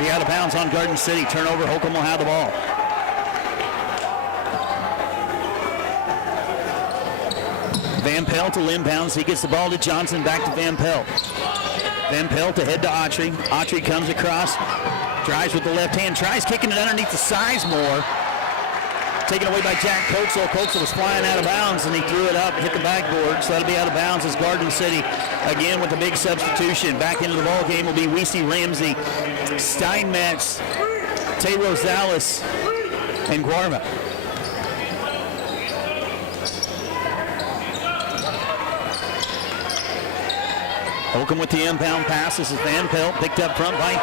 Be out of bounds on Garden City. Turnover, Holcomb will have the ball. Van Pelt will inbounds. He gets the ball to Johnson, back to Van Pelt. Van Pelt ahead to Autry. Autry comes across. Drives with the left hand, tries kicking it underneath the Sizemore. Taken away by Jack Kochel. Kochel was flying out of bounds and he threw it up, hit the backboard, so that'll be out of bounds as Garden City again with a big substitution. Back into the ball game will be Weesey, Ramsey, Steinmetz, Tay Rosales, and Guarma. Holcomb with the inbound pass. This is Van Pelt, picked up front by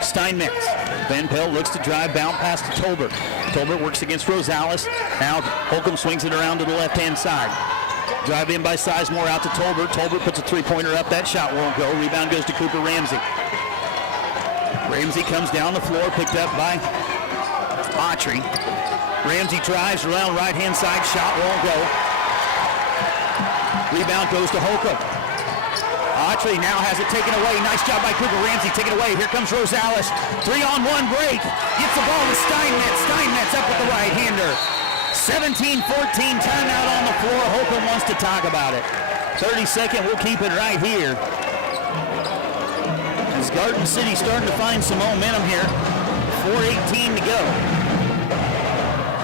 Steinmetz. Van Pelt looks to drive, bound pass to Tolbert. Tolbert works against Rosales. Now Holcomb swings it around to the left-hand side. Drive in by Sizemore out to Tolbert. Tolbert puts a three-pointer up. That shot won't go. Rebound goes to Cooper Ramsey. Ramsey comes down the floor, picked up by Autry. Ramsey drives around right-hand side. Shot won't go. Rebound goes to Holcomb. Autry now has it taken away. Nice job by Cooper Ramsey. Take it away. Here comes Rosales. 3-on-1 break. Gets the ball to Steinmetz. Steinmetz up with the right-hander. 17-14 timeout on the floor. Holcomb wants to talk about it. 30-second. We'll keep it right here. As Garden City starting to find some momentum here. 4:18 to go.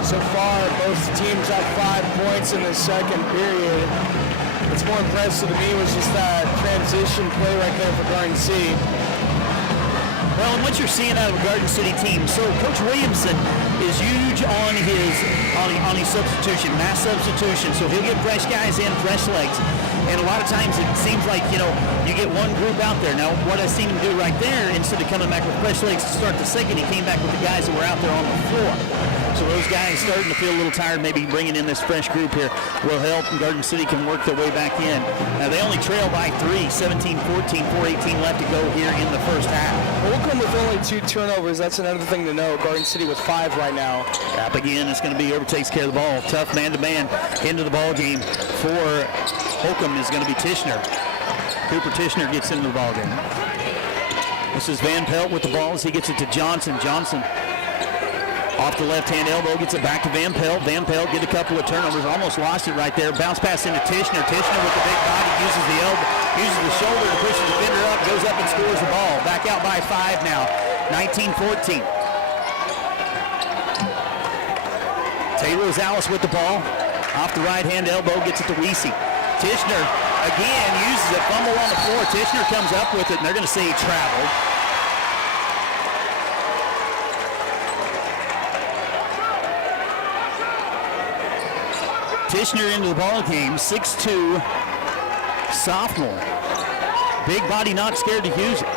So far, both teams have 5 points in the second period. What's more impressive to me was just that transition play right there for Garden City. Well, and what you're seeing out of a Garden City team, so Coach Williamson is huge on his substitution, mass substitution. So he'll get fresh guys in, fresh legs. And a lot of times it seems like, you get one group out there. Now, what I seen him do right there, instead of coming back with fresh legs to start the second, he came back with the guys that were out there on the floor. So those guys starting to feel a little tired, maybe bringing in this fresh group here will help, and Garden City can work their way back in. Now, they only trail by 3, 17-14, 4:18 left to go here in the first half. Holcomb with only 2 turnovers. That's another thing to know. Garden City with 5 right now. Up again, it's going to be whoever takes care of the ball. Tough man-to-man into the ball game for Holcomb is going to be Tishner. Cooper Tishner gets into the ball game. This is Van Pelt with the ball as he gets it to Johnson. Johnson off the left-hand elbow, gets it back to Van Pelt. Van Pelt get a couple of turnovers, almost lost it right there. Bounce pass into Tishner. Tishner with the big body, uses the elbow, uses the shoulder to push the defender up, goes up and scores the ball. Back out by 5 now, 19-14. Tay Rosales with the ball, off the right-hand elbow, gets it to Weesey. Tishner again uses a fumble on the floor. Tishner comes up with it, and they're going to say he traveled. Tishner into the ball game, 6'2", sophomore. Big body, not scared to use it.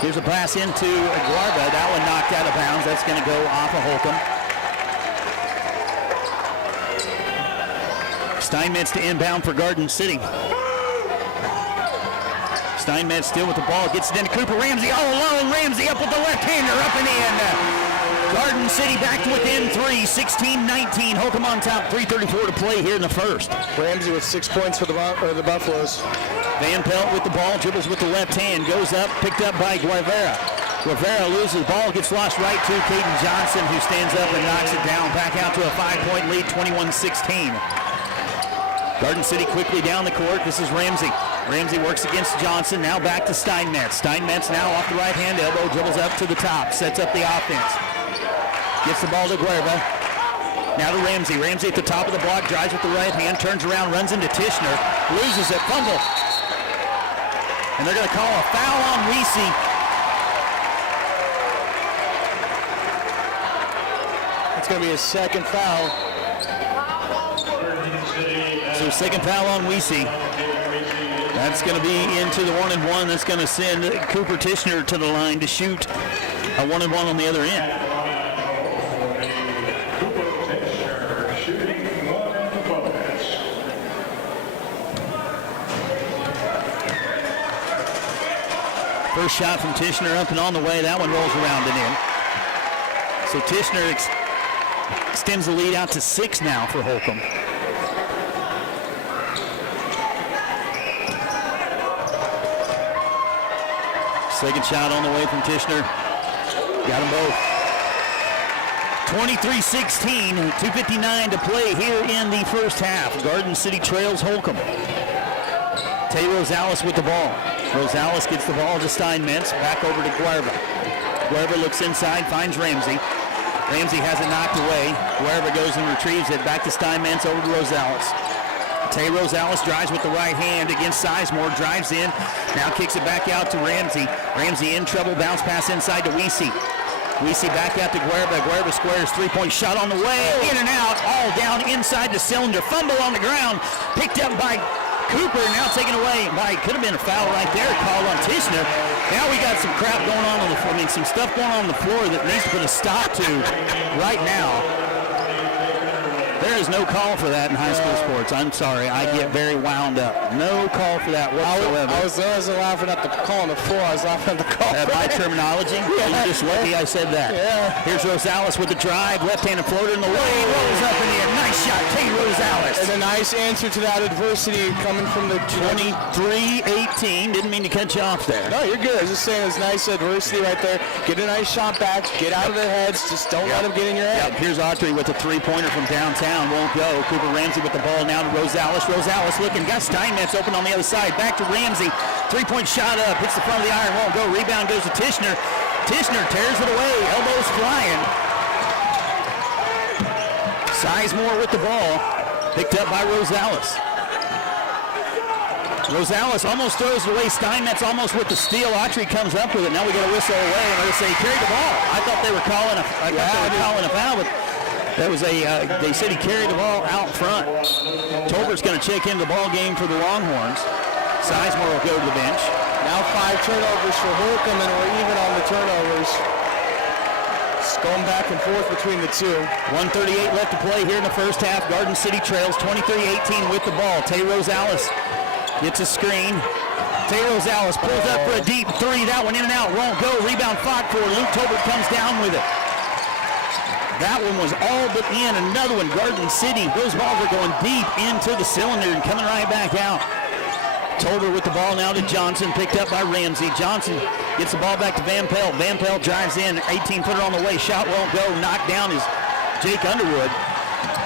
Here's a pass into Guarda. That one knocked out of bounds. That's going to go off of Holcomb. Steinmetz to inbound for Garden City. Steinmetz still with the ball. Gets it into Cooper. Ramsey all alone. Ramsey up with the left-hander. Up and in. Garden City back to within 3. 16-19. Holcomb on top. 3:34 to play here in the first. Ramsey with 6 points for the Buffaloes. Van Pelt with the ball, dribbles with the left hand, goes up, picked up by Guevara. Guevara loses the ball, gets lost right to Caden Johnson, who stands up and knocks it down. Back out to a 5-point lead, 21-16. Garden City quickly down the court. This is Ramsey. Ramsey works against Johnson, now back to Steinmetz. Steinmetz now off the right-hand elbow, dribbles up to the top, sets up the offense. Gets the ball to Guerva. Now to Ramsey. Ramsey at the top of the block, drives with the right hand, turns around, runs into Tishner, loses it, fumble. And they're going to call a foul on Weesey. It's going to be his second foul. So second foul on Weesey. That's going to be into the 1-and-1. That's going to send Cooper Tishner to the line to shoot a 1-and-1 on the other end. First shot from Tishner up and on the way. That one rolls around and in. So Tishner extends the lead out to 6 now for Holcomb. Second shot on the way from Tishner. Got them both. 23-16, 2:59 to play here in the first half. Garden City trails Holcomb. Tay Rosales with the ball. Rosales gets the ball to Steinmetz, back over to Guerva. Guerva looks inside, finds Ramsey. Ramsey has it knocked away. Guerva goes and retrieves it, back to Steinmetz, over to Rosales. Tay Rosales drives with the right hand against Sizemore, drives in, now kicks it back out to Ramsey. Ramsey in trouble, bounce pass inside to Weesey. Weesey back out to Guerva. Guerva squares, three-point shot on the way, in and out, all down inside the cylinder. Fumble on the ground, picked up by Cooper, now taken away by, could have been a foul right there, called on Tishner. Now we got some crap going on the floor, some stuff going on the floor that needs to put a stop to right now. There is no call for that in high school sports. I'm sorry, I get very wound up. No call for that whatsoever. I wasn't laughing at the call on the floor, I was laughing at the call. My terminology? Yeah. You're just lucky I said that. Yeah. Here's Rosales with the drive, left-handed floater in the way, rolls up in the air. Nice shot, Tay Rosales. And a nice answer to that adversity coming from the 23-18. Didn't mean to cut you off there. No, you're good. I was just saying it's nice adversity right there. Get a nice shot back, get out of their heads, just don't let them get in your head. Here's Autry with a three-pointer from downtown. Won't go. Cooper Ramsey with the ball now to Rosales. Rosales looking, got Steinmetz open on the other side. Back to Ramsey. Three-point shot up, hits the front of the iron, won't go. Rebound goes to Tishner. Tishner tears it away, elbows flying. Sizemore with the ball, picked up by Rosales. Rosales almost throws it away. Steinmetz almost with the steal. Autry comes up with it. Now we got a whistle away, and they're say carry the ball. I thought they were calling a foul, but that was they said he carried the ball out front. Tolbert's going to check into the ball game for the Longhorns. Sizemore will go to the bench. Now 5 turnovers for Holcomb, and we're even on the turnovers. It's going back and forth between the two. 1:38 left to play here in the first half. Garden City trails 23-18 with the ball. Tay Rosales gets a screen. Tay Rosales pulls up for a deep three. That one in and out, won't go. Rebound fought for. Luke Tolbert comes down with it. That one was all but in. Another one, Garden City. Those balls are going deep into the cylinder and coming right back out. Tolbert with the ball now to Johnson, picked up by Ramsey. Johnson gets the ball back to Van Pelt. Van Pelt drives in, 18-footer on the way. Shot won't go. Knocked down is Jake Underwood.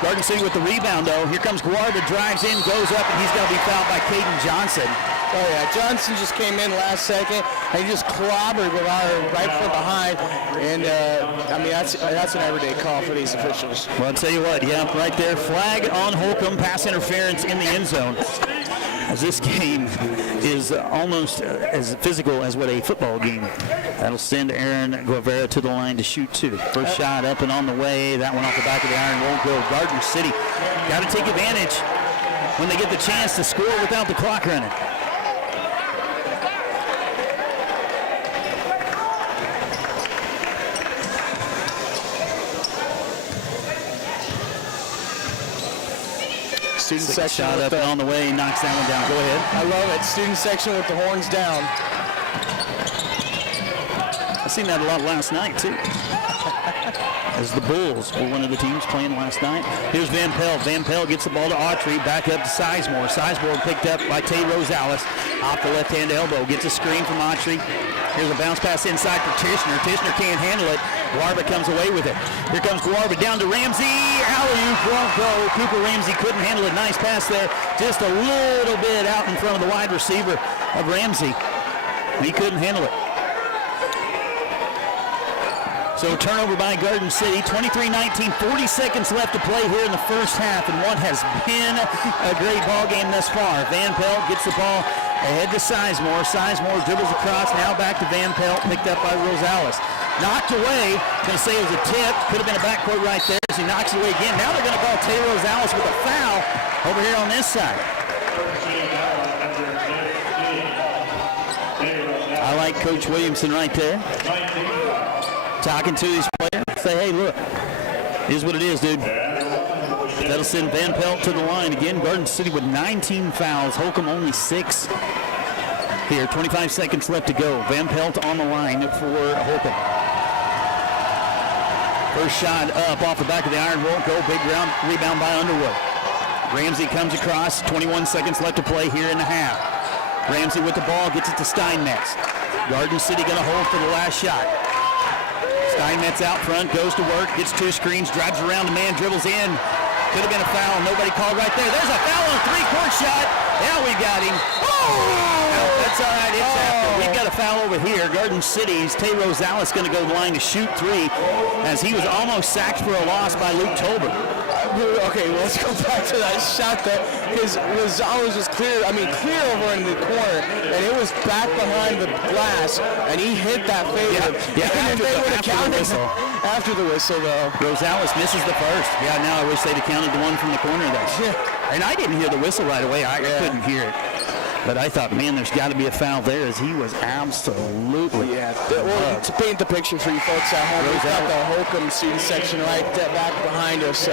Garden City with the rebound, though. Here comes Guarda, drives in, goes up, and he's going to be fouled by Caden Johnson. Oh, yeah. Johnson just came in last second, and he just clobbered Guevara right from behind. And, I mean, that's an everyday call for these officials. Well, I'll tell you what, yeah, right there. Flag on Holcomb, pass interference in the end zone. As this game is almost as physical as what a football game. That'll send Aaron Guevara to the line to shoot 2. First shot up and on the way. That one off the back of the iron won't go. Garden City got to take advantage when they get the chance to score without the clock running. Student Second section shot with up and on the way, knocks that one down. Go ahead. I love it. Student section with the horns down. I seen that a lot last night too. As the Bulls were one of the teams playing last night. Here's Van Pelt. Van Pelt gets the ball to Autry, back up to Sizemore. Sizemore picked up by Tay Rosales off the left-hand elbow. Gets a screen from Autry. Here's a bounce pass inside for Tishner. Tishner can't handle it. Guarba comes away with it. Here comes Guarba down to Ramsey. Alley-oop won't go. Cooper Ramsey couldn't handle it. Nice pass there. Just a little bit out in front of the wide receiver of Ramsey. He couldn't handle it. So turnover by Garden City, 23-19, 40 seconds left to play here in the first half, and what has been a great ball game thus far. Van Pelt gets the ball ahead to Sizemore. Sizemore dribbles across, now back to Van Pelt, picked up by Rosales. Knocked away, going to say it was a tip, could have been a backcourt right there as he knocks it away again. Now they're going to call Tay Rosales with a foul over here on this side. I like Coach Williamson right there. Talking to his player, say, hey, look, here's what it is, dude. That'll send Van Pelt to the line again. Garden City with 19 fouls. Holcomb only 6. Here, 25 seconds left to go. Van Pelt on the line for Holcomb. First shot up off the back of the iron won't go. Big rebound by Underwood. Ramsey comes across. 21 seconds left to play here in the half. Ramsey with the ball, gets it to Steinmetz. Garden City going to hold for the last shot. Steinmetz out front, goes to work, gets 2 screens, drives around the man, dribbles in. Could have been a foul, nobody called right there. There's a foul on a 3-court shot. Now we got him. Oh! That's all right, it's after. We've got a foul over here. Garden City's Tay Rosales going to go to the line to shoot 3 as he was almost sacked for a loss by Luke Tolbert. Okay, well, let's go back to that shot that his Rosales was clear over in the corner, and it was back behind the glass, and he hit that fadeaway. Yeah, and if they would have counted after the whistle, though. Rosales misses the first. Yeah, now I wish they'd have counted the one from the corner there. Yeah. And I didn't hear the whistle right away. I couldn't hear it. But I thought, man, there's got to be a foul there as he was absolutely. Yeah. Well, to paint the picture for you folks at home, we've got the Holcomb student section right back behind us. So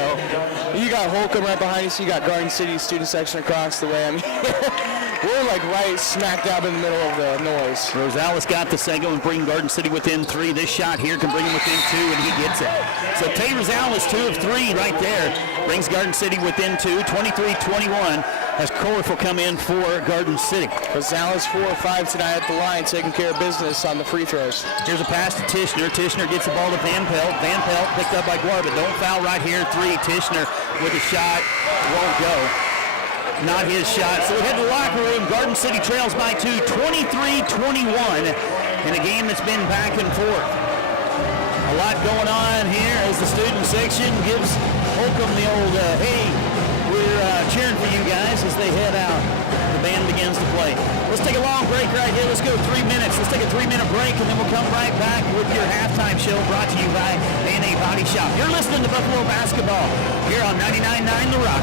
you got Holcomb right behind us. You got Garden City student section across the way. I mean, we're like right smack dab in the middle of the noise. Rosales got the second and bring Garden City within 3. This shot here can bring him within 2, and he gets it. So Tay Rosales 2 of 3 right there brings Garden City within 2, 23-21. As Corf will come in for Garden City. Rosales 4 of 5 tonight at the line, taking care of business on the free throws. Here's a pass to Tishner. Tishner gets the ball to Van Pelt. Van Pelt picked up by Guarba. Don't foul right here. 3. Tishner with a shot. Won't go. Not his shot. So we head to the locker room. Garden City trails by 2, 23-21 in a game that's been back and forth. A lot going on here as the student section gives Holcomb the old, hey, we're cheering for you guys as they head out. The band begins to play. Let's take a long break right here. Let's go 3 minutes. Let's take a 3-minute break, and then we'll come right back with your halftime show brought to you by A&A Body Shop. You're listening to Buffalo Basketball here on 99.9 The Rock.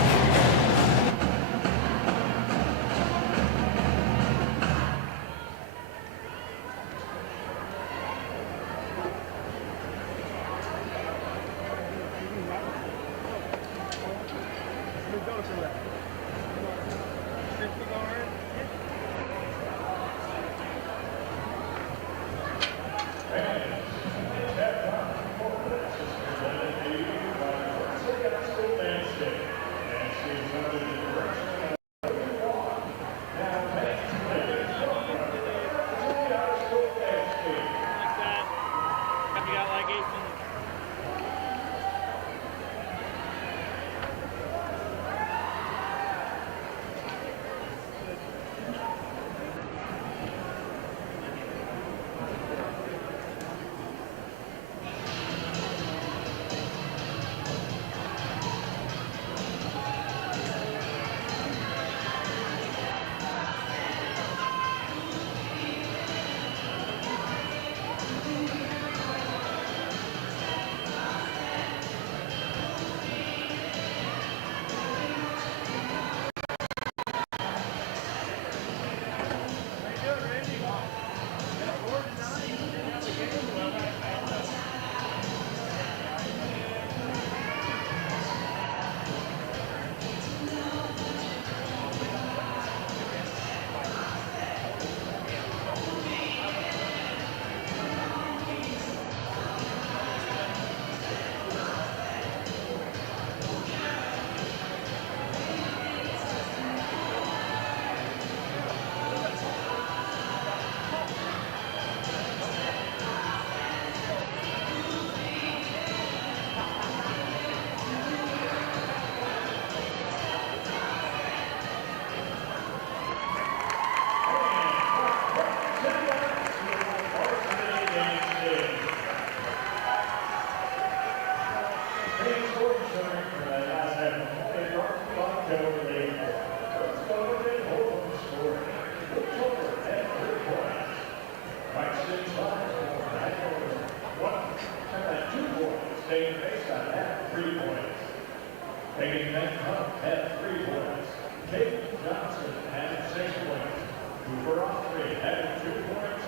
Taking that cup had 3 points. Kate Johnson had 6 points. Cooper Autry had 2 points.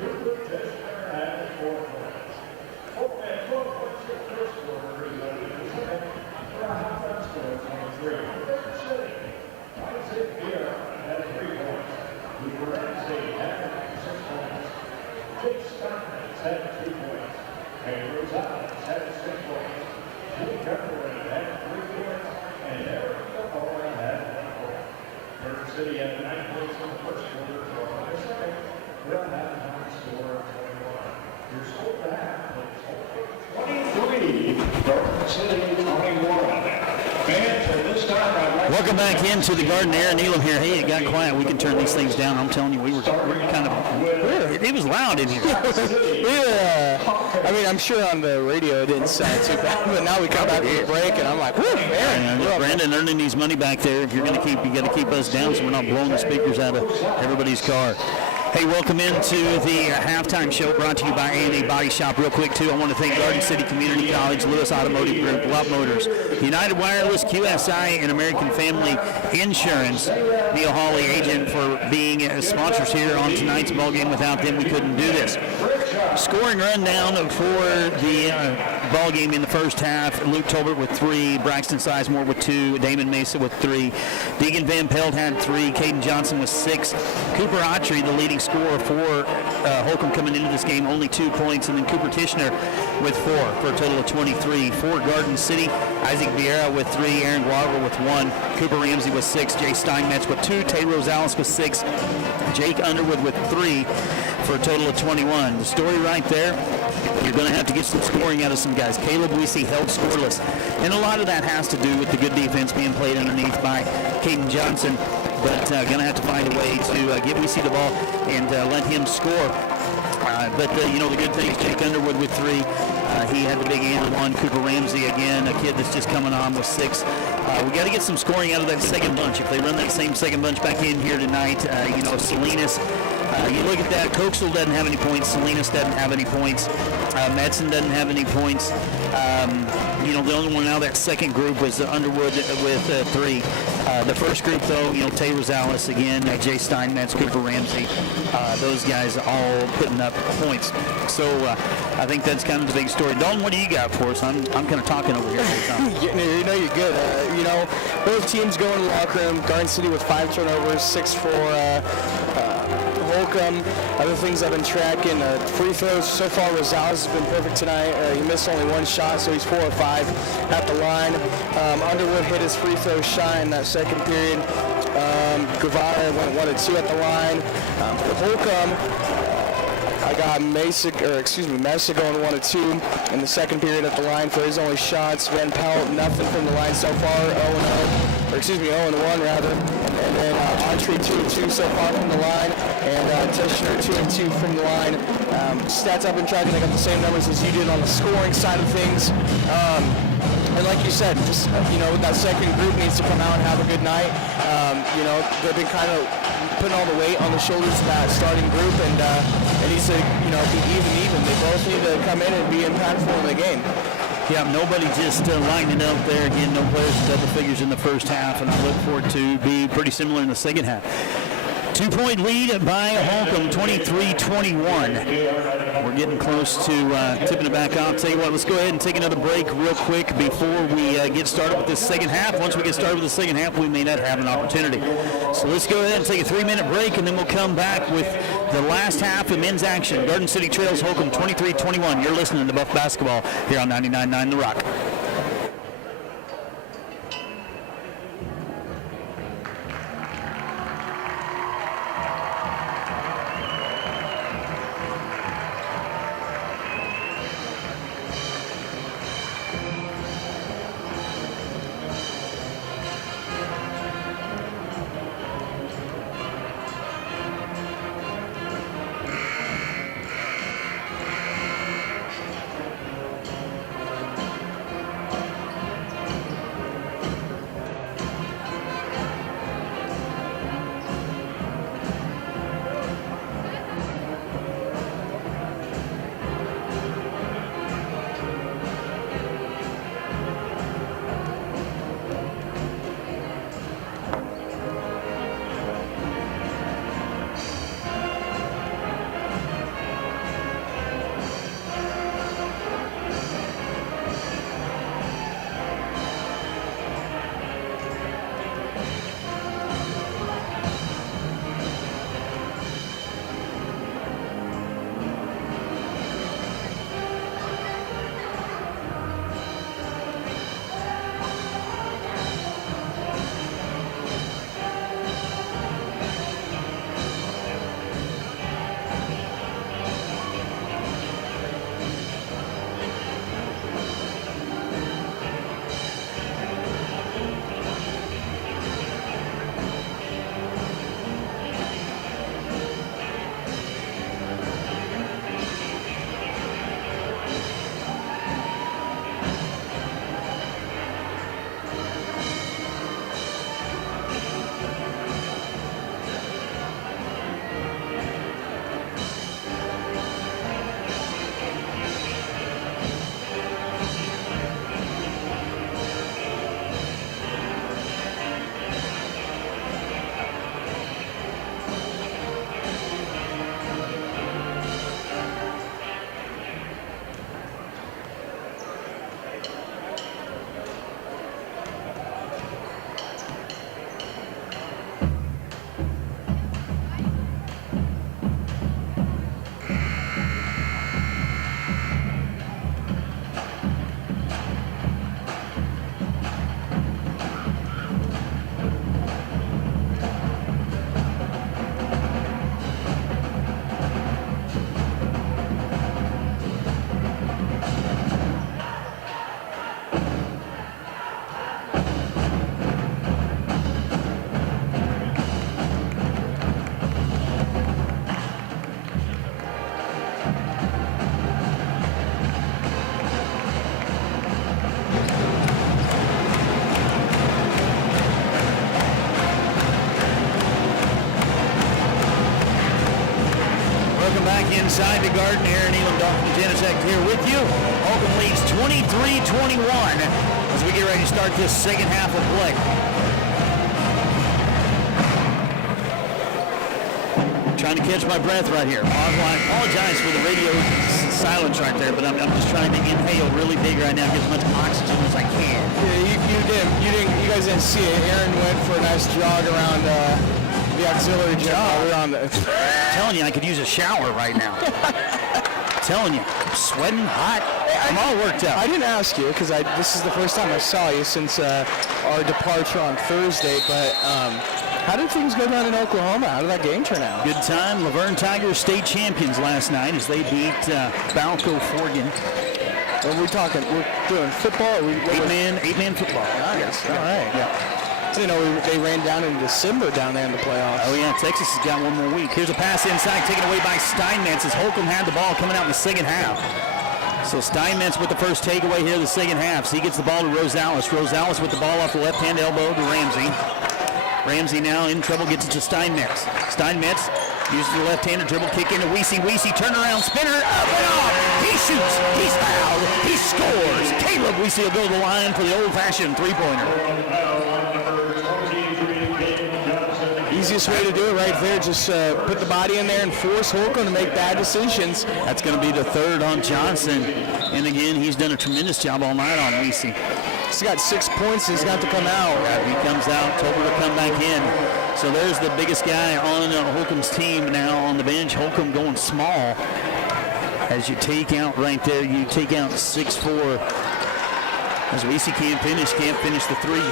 Cooper Tishner had 4 points. Holcomb had 12 points in the first quarter, resulting in the second for a halftime score of 23. River City, Isaac Beer had 3 points. Cooper Ramsey had 6 points. Jake Stockman had 2 points. Kate Rosales had 6 points. Jake Underwood had 3 points. And Eric Napoleon had 1 point. River City had 9 points in the first quarter, 12 in the second, for a halftime score of 21. Your score for half is Holcomb 23, Garden City 21. Fans, at this time, I'd like Welcome back into the Garden. Aaron Elam here. Hey, it got quiet. We can turn these things down. I'm telling you, we were kind of, it was loud in here. Yeah. I mean, I'm sure on the radio it didn't sound too bad, but now we come back to the break, and I'm like, whoo, Aaron. Brandon earning these money back there. If you're going to keep, you got to keep us down so we're not blowing the speakers out of everybody's car. Hey, welcome into the halftime show brought to you by A&A Body Shop. Real quick, too, I want to thank Garden City Community College, Lewis Automotive Group, Lot Motors, United Wireless, QSI, and American Family Insurance. Neil Hawley, agent, for being sponsors here on tonight's ball game. Without them, we couldn't do this. Scoring rundown for the ball game in the first half. Luke Tolbert with 3, Braxton Sizemore with 2, Damon Mesa with 3, Deegan Van Pelt had 3, Caden Johnson with 6, Cooper Autry, the leading scorer for Holcomb coming into this game, only 2 points, and then Cooper Tishner with 4 for a total of 23. For Garden City, Isaac Vieira with 3, Aaron Guava with 1, Cooper Ramsey with 6, Jay Steinmetz with 2, Tay Rosales with 6, Jake Underwood with 3 for a total of 21. The story right there, you're going to have to get some scoring out of some guys. Caleb Weesey held scoreless, and a lot of that has to do with the good defense being played underneath by Caden Johnson, but going to have to find a way to give Weesey the ball and let him score. But you know, the good thing is Jake Underwood with 3. He had the big and 1. Cooper Ramsey, again, a kid that's just coming on with 6. We got to get some scoring out of that second bunch. If they run that same second bunch back in here tonight, you know, Salinas, you look at that, Coxel doesn't have any points, Salinas doesn't have any points, Madsen doesn't have any points. You know, the only one out of that second group was Underwood with 3. The first group, though, you know, Tay Rosales, again, Jay Steinmetz, Cooper Ramsey, those guys all putting up points. So I think that's kind of the big story. Dalton, what do you got for us? I'm kind of talking over here. You know, you're good. You know, both teams go in the locker room. Garden City with 5 turnovers, 6 for Holcomb. Other things I've been tracking, free throws. So far, Rosales has been perfect tonight. He missed only 1 shot, so he's 4 or 5 at the line. Underwood hit his free throw shot in that second period. Guevara went 1 or 2 at the line. For Holcomb, I got Mesa going 1 or 2 in the second period at the line for his only shots. Van Pelt, nothing from the line so far, 0-1 rather. And then Autry 2-2 so far from the line, and Tishner 2-2 from the line. Stats I've been tracking, I got the same numbers as you did on the scoring side of things. And like you said, just you know, that second group needs to come out and have a good night. You know, they've been kind of putting all the weight on the shoulders of that starting group, and it needs to, you know, be even. They both need to come in and be impactful in the game. Yeah, nobody just lining up there. Again, no players in double figures in the first half, and I look for it to be pretty similar in the second half. 2-point lead by Holcomb, 23-21. We're getting close to tipping it back off. Tell you what, let's go ahead and take another break real quick before we get started with this second half. Once we get started with the second half, we may not have an opportunity. So let's go ahead and take a 3-minute break, and then we'll come back with the last half of men's action. Garden City trails Holcomb 23-21. You're listening to Buff Basketball here on 99.9 The Rock. inside the Garden. Aaron Elam, Dalton Janacek here with you. Holcomb leads 23-21 as we get ready to start this second half of play. Trying to catch my breath right here. I apologize for the radio silence right there, but I'm just trying to inhale really big right now, get as much oxygen as I can. Yeah, you guys didn't see it. Aaron went for a nice jog around the auxiliary jog. I'm telling you, I could use a shower right now. Telling you, I'm sweating, hot. I'm all worked out. I didn't ask you because this is the first time I saw you since our departure on Thursday, but how did things go down in Oklahoma? How did that game turn out? Good time. Laverne Tigers state champions last night as they beat Balco Forgan. What are we talking? We're doing football? Eight-man football. Nice. All right. Yeah. You know, they ran down in December down there in the playoffs. Oh, yeah. Texas has got one more week. Here's a pass inside taken away by Steinmetz as Holcomb had the ball coming out in the second half. So Steinmetz with the first takeaway here in the second half. So he gets the ball to Rosales. Rosales with the ball off the left-hand elbow to Ramsey. Ramsey now in trouble, gets it to Steinmetz. Steinmetz uses the left-handed dribble, kick into Weesey. Weesey, turnaround, spinner, up and off. He shoots, he's fouled, he scores. Caleb Weesey will go to the line for the old-fashioned three-pointer. Easiest way to do it right there, just put the body in there and force Holcomb to make bad decisions. That's going to be the third on Johnson. And again, he's done a tremendous job all night on Weesey. He's got 6 points. He's got to come out. He comes out. Tober to come back in. So there's the biggest guy on Holcomb's team now on the bench. Holcomb going small. As you take out right there, you take out 6'4". As Weesey can't finish the three.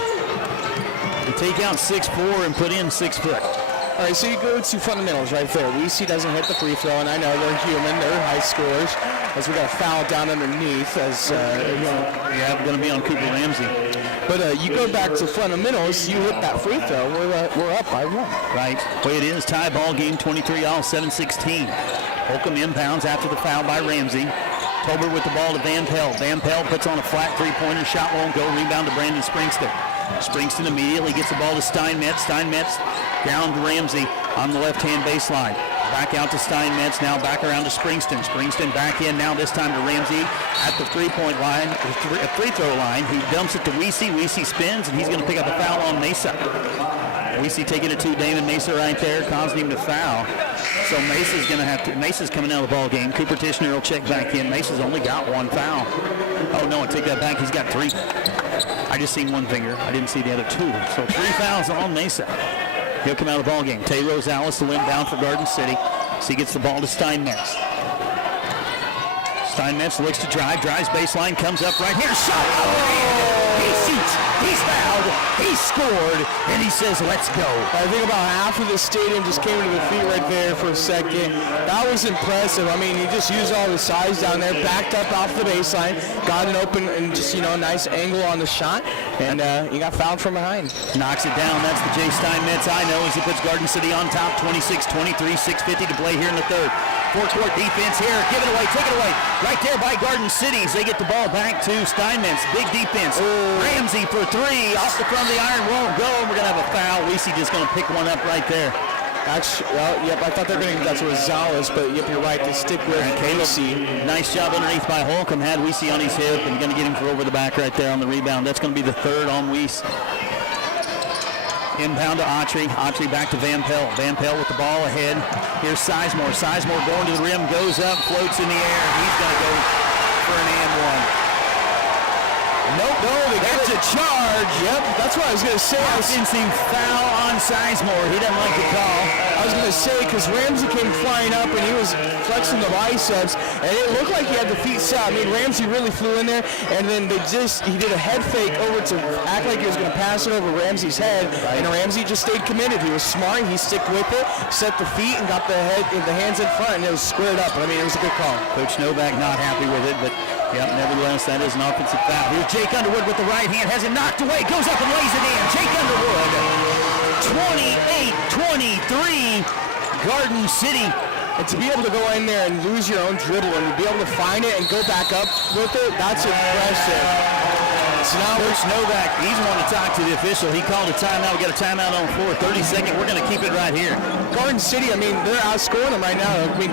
You take out 6'4" and put in 6 foot. All right, so you go to fundamentals right there. Weesey doesn't hit the free throw, and I know they're human. They're high scorers. As we got a foul down underneath, as we're going to be on Cooper Ramsey. But you go back to fundamentals, you hit that free throw, we're up by 1. Right. Way it is, tie ball game, 23-all, 7-16. Holcomb inbounds after the foul by Ramsey. Tober with the ball to Van Pelt. Van Pelt puts on a flat three-pointer, shot won't go, rebound to Brandon Springston. Springston immediately gets the ball to Steinmetz. Steinmetz down to Ramsey on the left-hand baseline. Back out to Steinmetz, now back around to Springston. Springston back in, now this time to Ramsey at the three-point line, free throw line. He dumps it to Weesey. Weesey spins, and he's going to pick up a foul on Mesa. Weesey taking it to Damon Mesa right there, causing him to foul. So Mesa's coming out of the ball game. Cooper Tishner will check back in. Mesa's only got 1 foul. Oh, no, I take that back. He's got 3. I just seen 1 finger. I didn't see the other 2. So 3 fouls on Mesa. He'll come out of the ball game. Tay Rosales will inbound for Garden City. So he gets the ball to Steinmetz. Steinmetz looks to drives baseline, comes up right here, shot! Oh! He shoots, he's fouled, he scored, and he says, let's go. I think about half of the stadium just came to the feet right there for a second. That was impressive. I mean, he just used all his size down there, backed up off the baseline, got an open and just, a nice angle on the shot, and he got fouled from behind. Knocks it down. That's the Jay Steinmetz I know as he puts Garden City on top, 26-23, 6:50 to play here in the third. Four-court defense here. Give it away, take it away. Right there by Garden City as they get the ball back to Steinmetz. Big defense. Ramsey for 3. Off the front of the iron, won't go. We're going to have a foul. Weesey just going to pick one up right there. Actually, I thought they were going to get that to Rosales, but you're right. They stick with Weesey. Nice job underneath by Holcomb. Had Weesey on his hip and going to get him for over the back right there on the rebound. That's going to be the third on Weesey. Inbound to Autry. Autry back to Van Pelt. Van Pelt with the ball ahead. Here's Sizemore. Sizemore going to the rim, goes up, floats in the air. He's going to go for an and one. Nope, no, that's a charge. Yep, that's what I was going to say. Offensive foul on Sizemore. He doesn't like the call. I was going to say, because Ramsey came flying up and he was flexing the biceps, and it looked like he had the feet set. I mean, Ramsey really flew in there, and then he did a head fake over to act like he was going to pass it over Ramsey's head, and Ramsey just stayed committed. He was smart. He stuck with it, set the feet, and got the hands in front, and it was squared up. I mean, it was a good call. Coach Novak not happy with it, but nevertheless, that is an offensive foul. Here's Jake Underwood with the right hand, has it knocked away, goes up and lays it in. Jake Underwood, 28-23, Garden City. And to be able to go in there and lose your own dribble and to be able to find it and go back up with it, that's impressive. So now Coach Novak, he's want to talk to the official. He called a timeout. We got a timeout on the floor. 30 seconds. We're going to keep it right here. Garden City, I mean, they're outscoring them right now. I mean,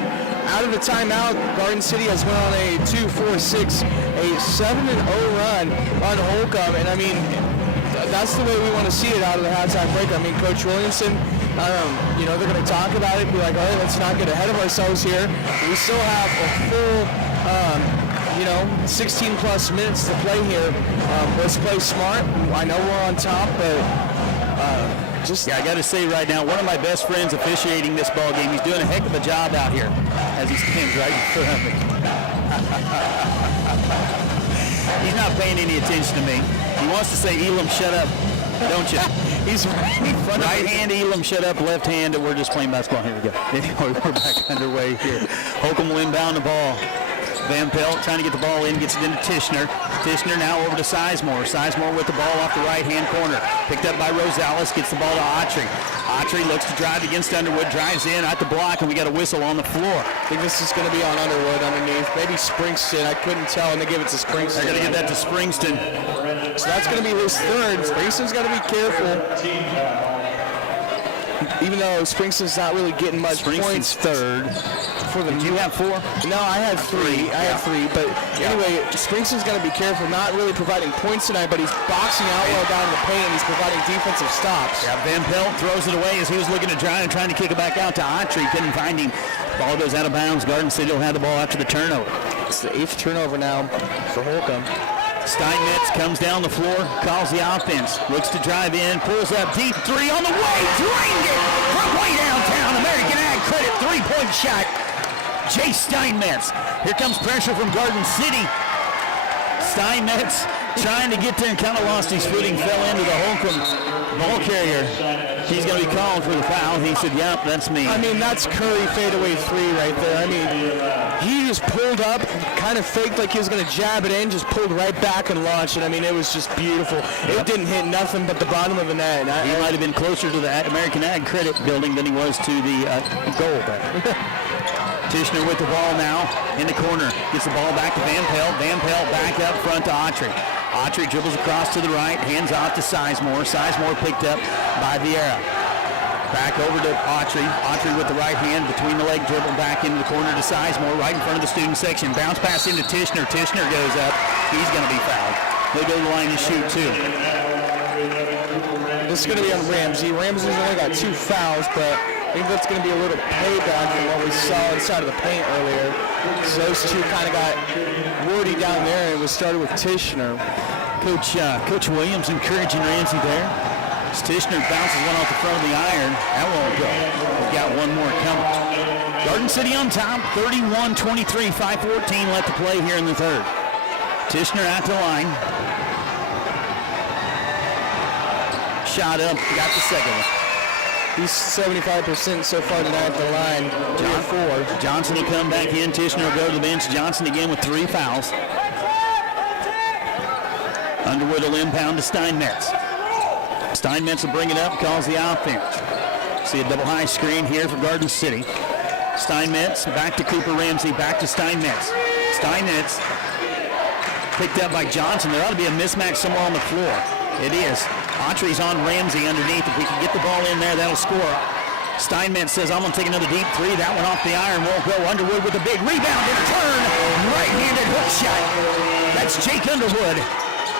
out of the timeout, Garden City has went on a 2-4-6, a 7-0 run on Holcomb, and I mean, that's the way we want to see it out of the halftime break. I mean, Coach Williamson, you know, they're going to talk about it, be like, all right, let's not get ahead of ourselves here. We still have a full, you know, 16 plus minutes to play here. Let's play smart. I know we're on top, but yeah, I got to say right now, one of my best friends officiating this ball game. He's doing a heck of a job out here as he stands right in front of me. He's not paying any attention to me. He wants to say, Elam, shut up, don't you? He's right in front of me. Right hand, Elam, shut up. Left hand, we're just playing basketball. Here we go. Anyway, we're back underway here. Holcomb will inbound the ball. Van Pelt trying to get the ball in, gets it into Tishner. Tishner now over to Sizemore. Sizemore with the ball off the right-hand corner. Picked up by Rosales, gets the ball to Autry. Autry looks to drive against Underwood, drives in at the block, and we got a whistle on the floor. I think this is going to be on Underwood underneath. Maybe Springston. I couldn't tell, and they give it to Springston. They're going to give that to Springston. So that's going to be his third. Springston's got to be careful. Even though Springston's not really getting much points. Third. Did you have 4? No, I had 3. I had 3. But anyway, Springston's got to be careful, not really providing points tonight, but he's boxing out well down in the paint, and he's providing defensive stops. Yeah, Van Pelt throws it away as he was looking to try and trying to kick it back out to Autry. Couldn't find him. Ball goes out of bounds. Garden City will have the ball after the turnover. It's the 8th turnover now for Holcomb. Steinmetz comes down the floor, calls the offense, looks to drive in, pulls up deep, 3 on the way, drained it from way downtown. American Ag Credit, 3-point shot. Jay Steinmetz. Here comes pressure from Garden City. Steinmetz trying to get there and kind of lost his footing, fell into the Holcomb ball carrier. He's going to be called for the foul. He said, yep, that's me. I mean, that's Curry fadeaway 3 right there. I mean, he just pulled up, kind of faked like he was going to jab it in, just pulled right back and launched it. I mean, it was just beautiful. It didn't hit nothing but the bottom of the net. He might have been closer to the American Ag Credit building than he was to the goal. Tishner with the ball now in the corner. Gets the ball back to Van Pelt. Van Pelt back up front to Autry. Autry dribbles across to the right, hands off to Sizemore. Sizemore picked up by Vieira. Back over to Autry. Autry with the right hand between the leg dribble back into the corner to Sizemore right in front of the student section. Bounce pass into Tishner. Tishner goes up. He's going to be fouled. They'll go to the line and shoot too. This is going to be on Ramsey. Ramsey's only got 2 fouls, but I think that's going to be a little payback from what we saw inside of the paint earlier. So those two kind of got wordy down there, and it was started with Tishner. Coach Williams encouraging Ramsey there. As Tishner bounces one off the front of the iron. That won't go. We've got one more coming. Garden City on top, 31-23, 5:14 left to play here in the third. Tishner at the line. Shot up, got the second one. He's 75% so far tonight at the line. 4. Johnson will come back in. Tishner will go to the bench. Johnson again with 3 fouls. Underwood will inbound to Steinmetz. Steinmetz will bring it up, calls the offense. See a double high screen here for Garden City. Steinmetz back to Cooper Ramsey, back to Steinmetz. Steinmetz picked up by Johnson. There ought to be a mismatch somewhere on the floor. It is. Autry's on Ramsey underneath. If we can get the ball in there, that'll score. Steinmetz says, I'm going to take another deep 3. That one off the iron won't go. Underwood with a big rebound and a turn. Right-handed hook shot. That's Jake Underwood.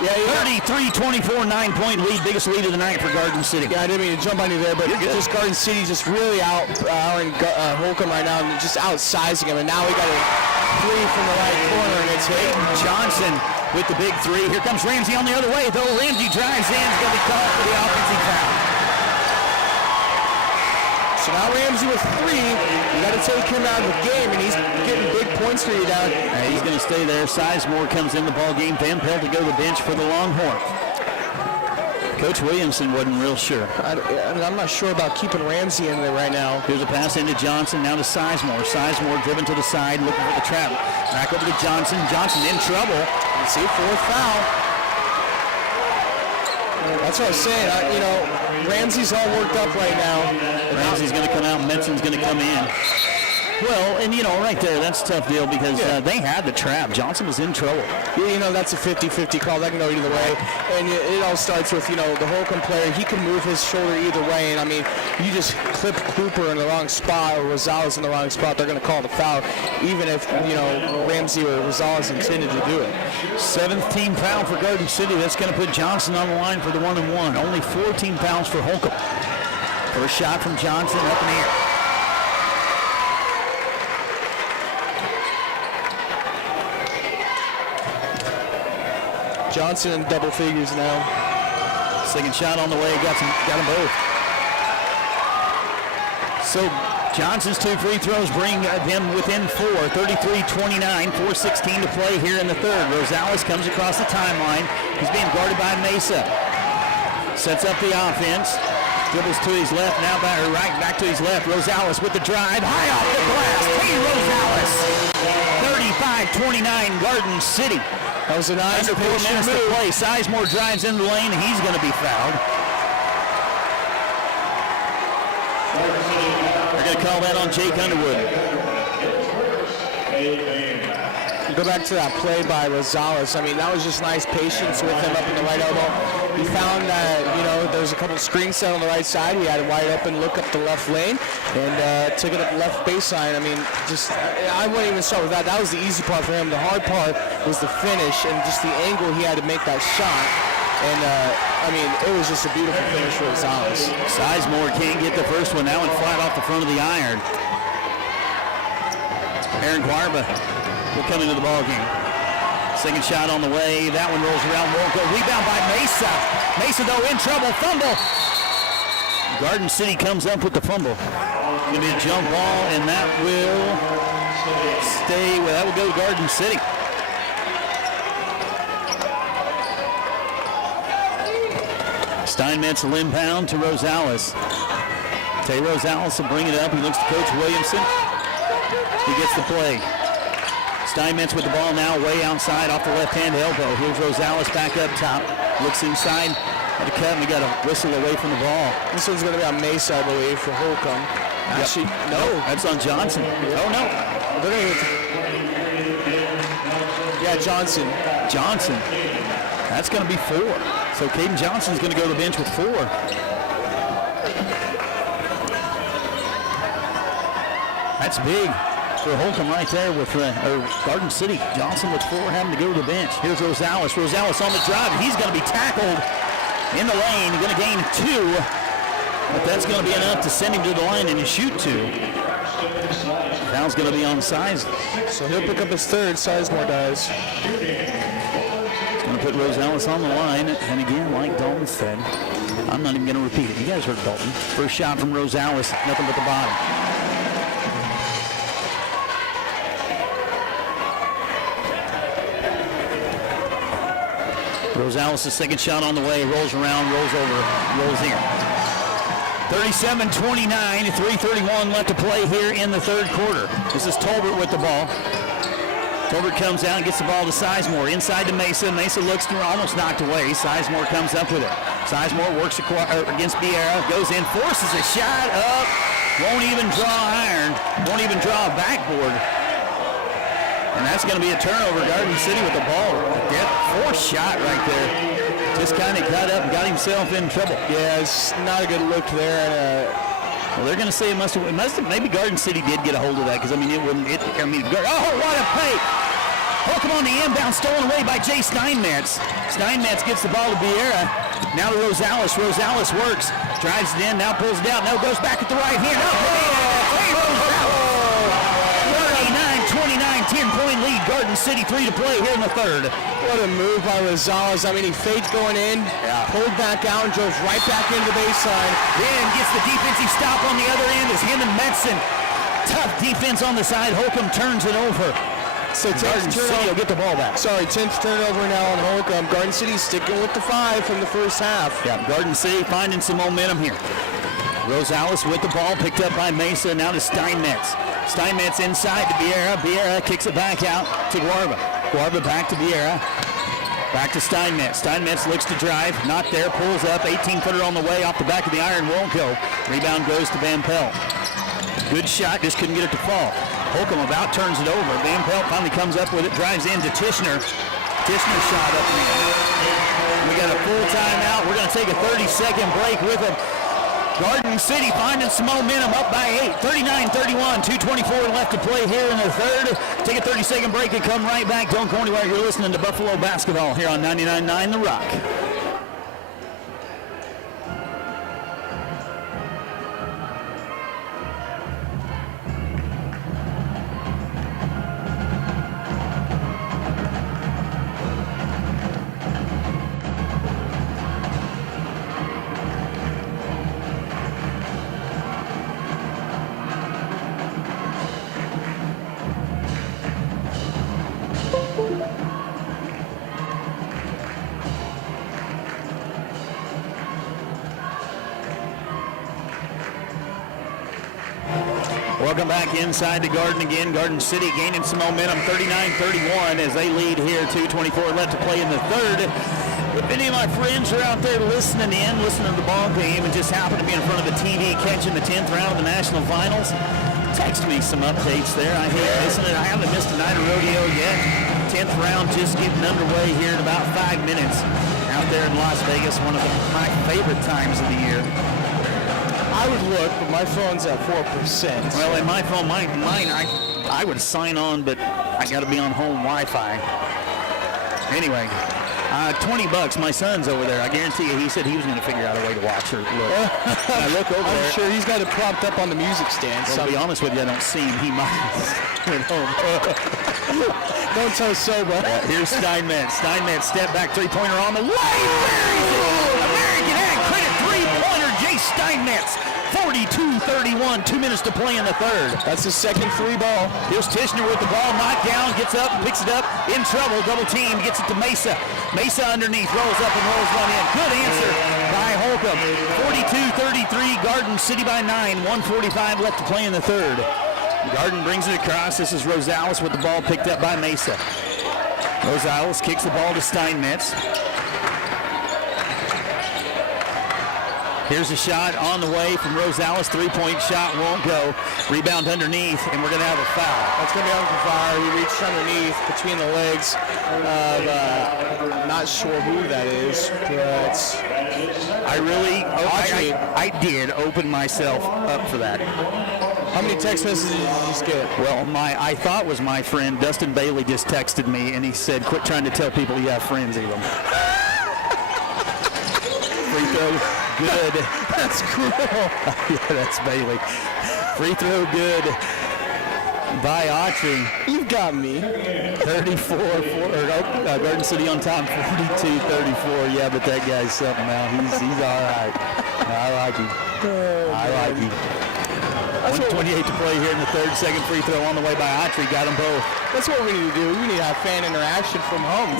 Yeah, 33-24, 9-point lead. Biggest lead of the night for Garden City. Yeah, I didn't mean to jump on you there, but just Garden City just really out-powering Holcomb right now and just outsizing him. And now we got a 3 from the right corner, and it's Hayden Johnson with the big 3. Here comes Ramsey on the other way, though. Ramsey drives in. He's going to be called for the offensive foul. So now Ramsey with 3. You got to take him out of the game, and he's getting big points for you down. He's going to stay there. Sizemore comes in the ball game. Van Pelt to go to the bench for the Longhorn. Coach Williamson wasn't real sure. I'm not sure about keeping Ramsey in there right now. Here's a pass into Johnson, now to Sizemore. Sizemore driven to the side, looking for the trap. Back over to Johnson. Johnson in trouble. You see, 4th foul. That's what I was saying. Ramsey's all worked up right now. Ramsey's going to come out, and Menson's going to come in. Well, and right there, that's a tough deal because they had the trap. Johnson was in trouble. That's a 50-50 call. That can go either way. And it all starts with, the Holcomb player. He can move his shoulder either way. And, you just clip Cooper in the wrong spot or Rosales in the wrong spot, they're going to call the foul, even if, Ramsey or Rosales intended to do it. 7th team foul for Garden City. That's going to put Johnson on the line for the 1-and-1. Only 14 fouls for Holcomb. First shot from Johnson up in the air. Johnson in double figures now. Second shot on the way, got them both. So Johnson's 2 free throws bring them within 4, 33-29, 4:16 to play here in the third. Rosales comes across the timeline. He's being guarded by Mesa. Sets up the offense. Dribbles to his left, now back to his left. Rosales with the drive, high off the glass. Hey, Rosales. 35-29, Garden City. That was a nice Under 4 minutes to play. Sizemore drives in the lane, and he's going to be fouled. They're going to call that on Jake Underwood. Go back to that play by Rosales. That was just nice patience with him up in the right elbow. He found that, there's a couple of screens set on the right side. He had a wide open look up the left lane and took it up the left baseline. I wouldn't even start with that. That was the easy part for him. The hard part was the finish and just the angle he had to make that shot. And, it was just a beautiful finish for Rosales. Sizemore can't get the first one now and flat off the front of the iron. Aaron Guarba will come into the ball game. Second shot on the way. That one rolls around. Won't go. Rebound by Mesa. Mesa, though, in trouble. Fumble. Garden City comes up with the fumble. Going to be a jump ball, and that will stay. Well, that will go to Garden City. Steinmetz will inbound to Rosales. Tay Rosales will bring it up. He looks to Coach Williamson. He gets the play. Steinmetz with the ball now way outside off the left-hand elbow. Here's Rosales back up top. Looks inside at the cut, and we got a whistle away from the ball. This one's going to be on Mesa, I believe, for Holcomb. Actually, no. That's on Johnson. Oh, no. Yeah, Johnson. Johnson. That's going to be 4. So Caden Johnson's going to go to the bench with 4. That's big for Holcomb right there with Garden City. Johnson with 4 having to go to the bench. Here's Rosales. Rosales on the drive. He's going to be tackled in the lane. Going to gain 2. But that's going to be enough to send him to the line and to shoot 2. Foul's going to be on Sizemore. So he'll pick up his third. Sizemore does. It's going to put Rosales on the line. And again, like Dalton said, I'm not even going to repeat it. You guys heard Dalton. First shot from Rosales. Nothing but the bottom. Rosales' second shot on the way, rolls around, rolls over, rolls in. 37-29, 3:31 left to play here in the third quarter. This is Tolbert with the ball. Tolbert comes out and gets the ball to Sizemore. Inside to Mesa. Mesa looks through, almost knocked away. Sizemore comes up with it. Sizemore works against Vieira, goes in, forces a shot up, won't even draw iron, won't even draw a backboard. And that's going to be a turnover. Garden City with the ball. Forced shot right there. Just kind of got up and got himself in trouble. Yeah, it's not a good look there. Well, they're going to say it must have, maybe Garden City did get a hold of that because, oh, what a play. Holcomb on the inbound, stolen away by Jay Steinmetz. Steinmetz gets the ball to Vieira. Now to Rosales. Rosales works. Drives it in, now pulls it out. No, goes back at the right hand. Hey, Rosales. 10-point lead, Garden City, 3 to play here in the third. What a move by Rosales. He faked going in, pulled back out, and drove right back into the baseline. Then gets the defensive stop on the other end as him and Metzen. Tough defense on the side. Holcomb turns it over. So Garden City will get the ball back. 10th turnover now on Holcomb. Garden City sticking with the 5 from the first half. Yeah, Garden City finding some momentum here. Rosales with the ball, picked up by Mesa, now to Steinmetz. Steinmetz inside to Vieira. Vieira kicks it back out to Guarba. Guarba back to Vieira. Back to Steinmetz. Steinmetz looks to drive, not there, pulls up, 18-footer on the way, off the back of the iron, won't go. Rebound goes to Van Pelt. Good shot, just couldn't get it to fall. Holcomb about turns it over. Van Pelt finally comes up with it, drives into Tishner. Tishner shot up there. We got a full timeout. We're going to take a 30-second break with them. Garden City finding some momentum, up by 8, 39-31, 2:24 left to play here in the third. Take a 30-second break and come right back. Don't go anywhere. You're listening to Buffalo Basketball here on 99.9 The Rock. Welcome back inside the Garden again. Garden City gaining some momentum, 39-31 as they lead here. 2:24 left to play in the third. If any of my friends are out there listening to the ball game and just happen to be in front of the TV catching the 10th round of the national finals, text me some updates there. I hate missing it. I haven't missed a night of rodeo yet. 10th round just getting underway here in about 5 minutes out there in Las Vegas, one of my favorite times of the year. I would look, but my phone's at 4%. Well, in my phone, mine, I would sign on, but I got to be on home Wi-Fi. Anyway, $20. My son's over there. I guarantee you, he said he was going to figure out a way to watch her. Look, I look over there. I'm sure he's got it propped up on the music stand. Well, to be honest with you, I don't see him. He might at home. Don't tell Soba. Here's Steinmetz. Steinmetz step back three-pointer on the way. American Ag credit three-pointer. Jay Steinmetz. 42-31, 2 minutes to play in the third. That's his second free ball. Here's Tishner with the ball, knocked down, gets up, picks it up, in trouble, double team, gets it to Mesa. Mesa underneath, rolls up and rolls one in. Good answer by Holcomb. 42-33, Garden City by 9, 1:45 left to play in the third. Garden brings it across. This is Rosales with the ball picked up by Mesa. Rosales kicks the ball to Steinmetz. Here's a shot on the way from Rosales. Three-point shot won't go. Rebound underneath, and we're going to have a foul. That's going to be on for foul. He reached underneath between the legs of, not sure who that is, but I did open myself up for that. How many text messages did you just get? Well, I thought was my friend, Dustin Bailey, just texted me, and he said, quit trying to tell people you have friends, Elam. Free throw. Good. That's cruel. Yeah, that's Bailey. Free throw good by Autry. You've got me. 34, Garden City on top, 42-34. Yeah, but that guy's something now. He's all right. I like him. I like him. 1:28 to play here in the third. Second free throw on the way by Autry. Got them both. That's what we need to do. We need to have fan interaction from home.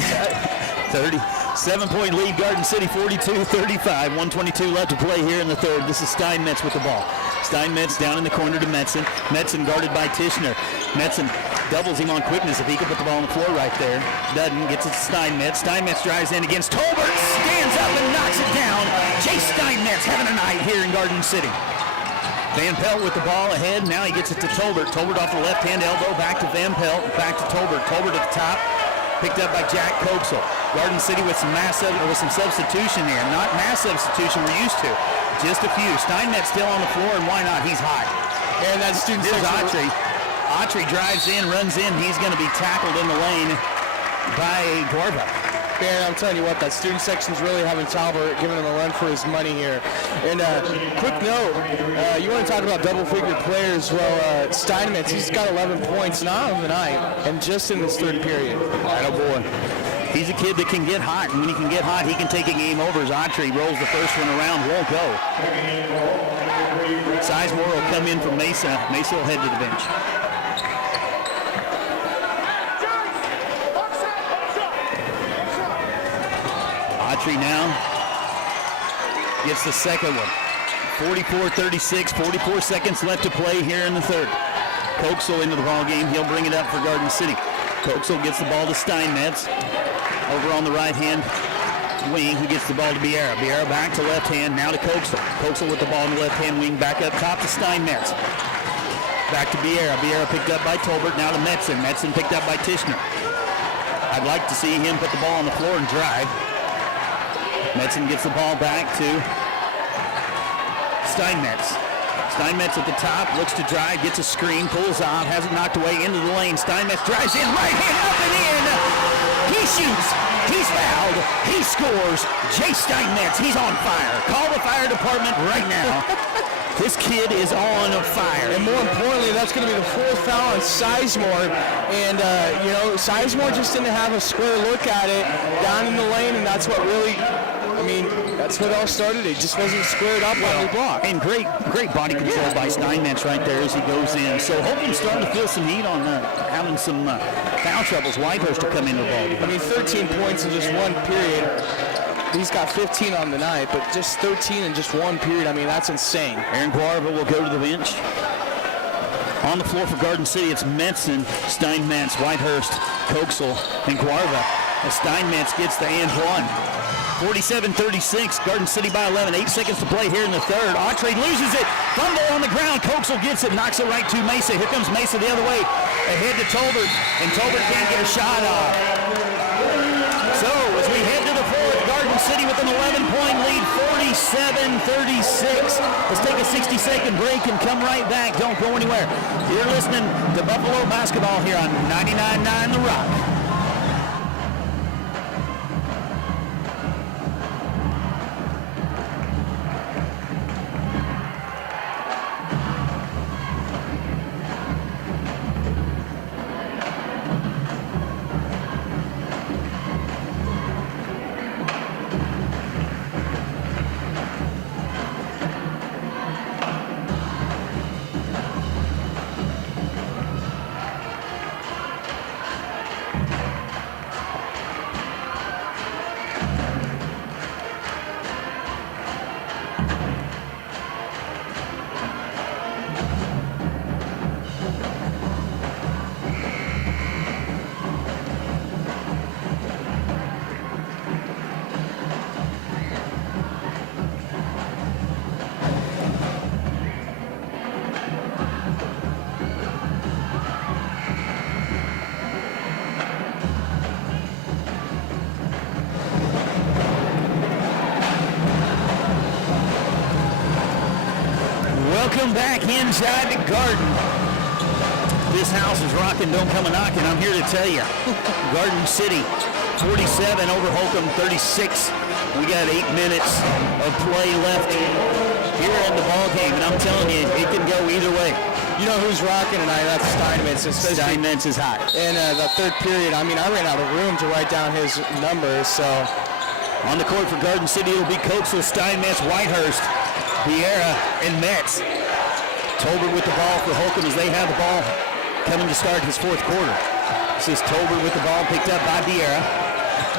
7-point lead, Garden City, 42-35. 1:22 left to play here in the third. This is Steinmetz with the ball. Steinmetz down in the corner to Metzen. Metzen guarded by Tishner. Metzen doubles him on quickness if he can put the ball on the floor right there. Doesn't. Gets it to Steinmetz. Steinmetz drives in against Tolbert. Stands up and knocks it down. Jay Steinmetz having a night here in Garden City. Van Pelt with the ball ahead. Now he gets it to Tolbert. Tolbert off the left-hand elbow. Back to Van Pelt. Back to Tolbert. Tolbert at the top. Picked up by Jack Koksel. Garden City with some substitution here. Not mass substitution we're used to. Just a few. Steinmetz still on the floor, and why not? He's hot. And that student There's section. Autry. Autry drives in, runs in. He's going to be tackled in the lane by Gorba. Man, I'm telling you what, that student section's really having Talbot giving him a run for his money here. And quick note, you want to talk about double-figure players? Well, Steinmetz, he's got 11 points, not on the night, and just in this third period. Oh boy. He's a kid that can get hot, and when he can get hot, he can take a game over. As Autry rolls the first one around, won't go. Sizemore will come in from Mesa. Mesa will head to the bench. Autry now gets the second one. 44-36, 44 seconds left to play here in the third. Koksel into the ball game. He'll bring it up for Garden City. Koksel gets the ball to Steinmetz. Over on the right-hand wing, who gets the ball to Biera. Biera back to left hand, now to Koksel. Koksel with the ball in the left-hand wing, back up top to Steinmetz. Back to Vieira. Vieira picked up by Tolbert. Now to Metzen. Metzen picked up by Tishner. I'd like to see him put the ball on the floor and drive. Metzen gets the ball back to Steinmetz. Steinmetz at the top, looks to drive, gets a screen, pulls out, has it knocked away into the lane. Steinmetz drives in, right hand up and in. He shoots, he's fouled, he scores. Jay Steinmetz, he's on fire. Call the fire department right now. This kid is on fire. And more importantly, that's going to be the fourth foul on Sizemore. And, Sizemore just didn't have a square look at it down in the lane, and that's what really, that's what all started. It just wasn't squared up on the block. And great body control by Steinmetz right there as he goes in. So Holcomb's starting to feel some heat on having some foul troubles. Whitehurst will come into the ball. 13 points in just one period. He's got 15 on the night, but just 13 in just one period. That's insane. Aaron Guarva will go to the bench. On the floor for Garden City, it's Metzen, Steinmetz, Whitehurst, Koksel, and Guarva. As Steinmetz gets the and one. 47-36, Garden City by 11. 8 seconds to play here in the third. Autry loses it. Fumble on the ground. Koksel gets it, knocks it right to Mesa. Here comes Mesa the other way. Ahead to Tolbert, and Tolbert can't get a shot off. So as we head to the fourth, Garden City with an 11-point lead, 47-36. Let's take a 60-second break and come right back. Don't go anywhere. You're listening to Buffalo Basketball here on 99.9 The Rock. Welcome back inside the Garden. This house is rocking, don't come a-knocking. I'm here to tell you. Garden City, 47 over Holcomb, 36. We got 8 minutes of play left here in the ball game, and I'm telling you, it can go either way. You know who's rocking tonight? That's Steinmetz. Steinmetz is hot. And the third period, I ran out of room to write down his numbers, so. On the court for Garden City, it'll be Koksel, Steinmetz, Whitehurst, Vieira, and Metz. Tolbert with the ball for Holcomb as they have the ball coming to start his fourth quarter. This is Tolbert with the ball picked up by Vieira.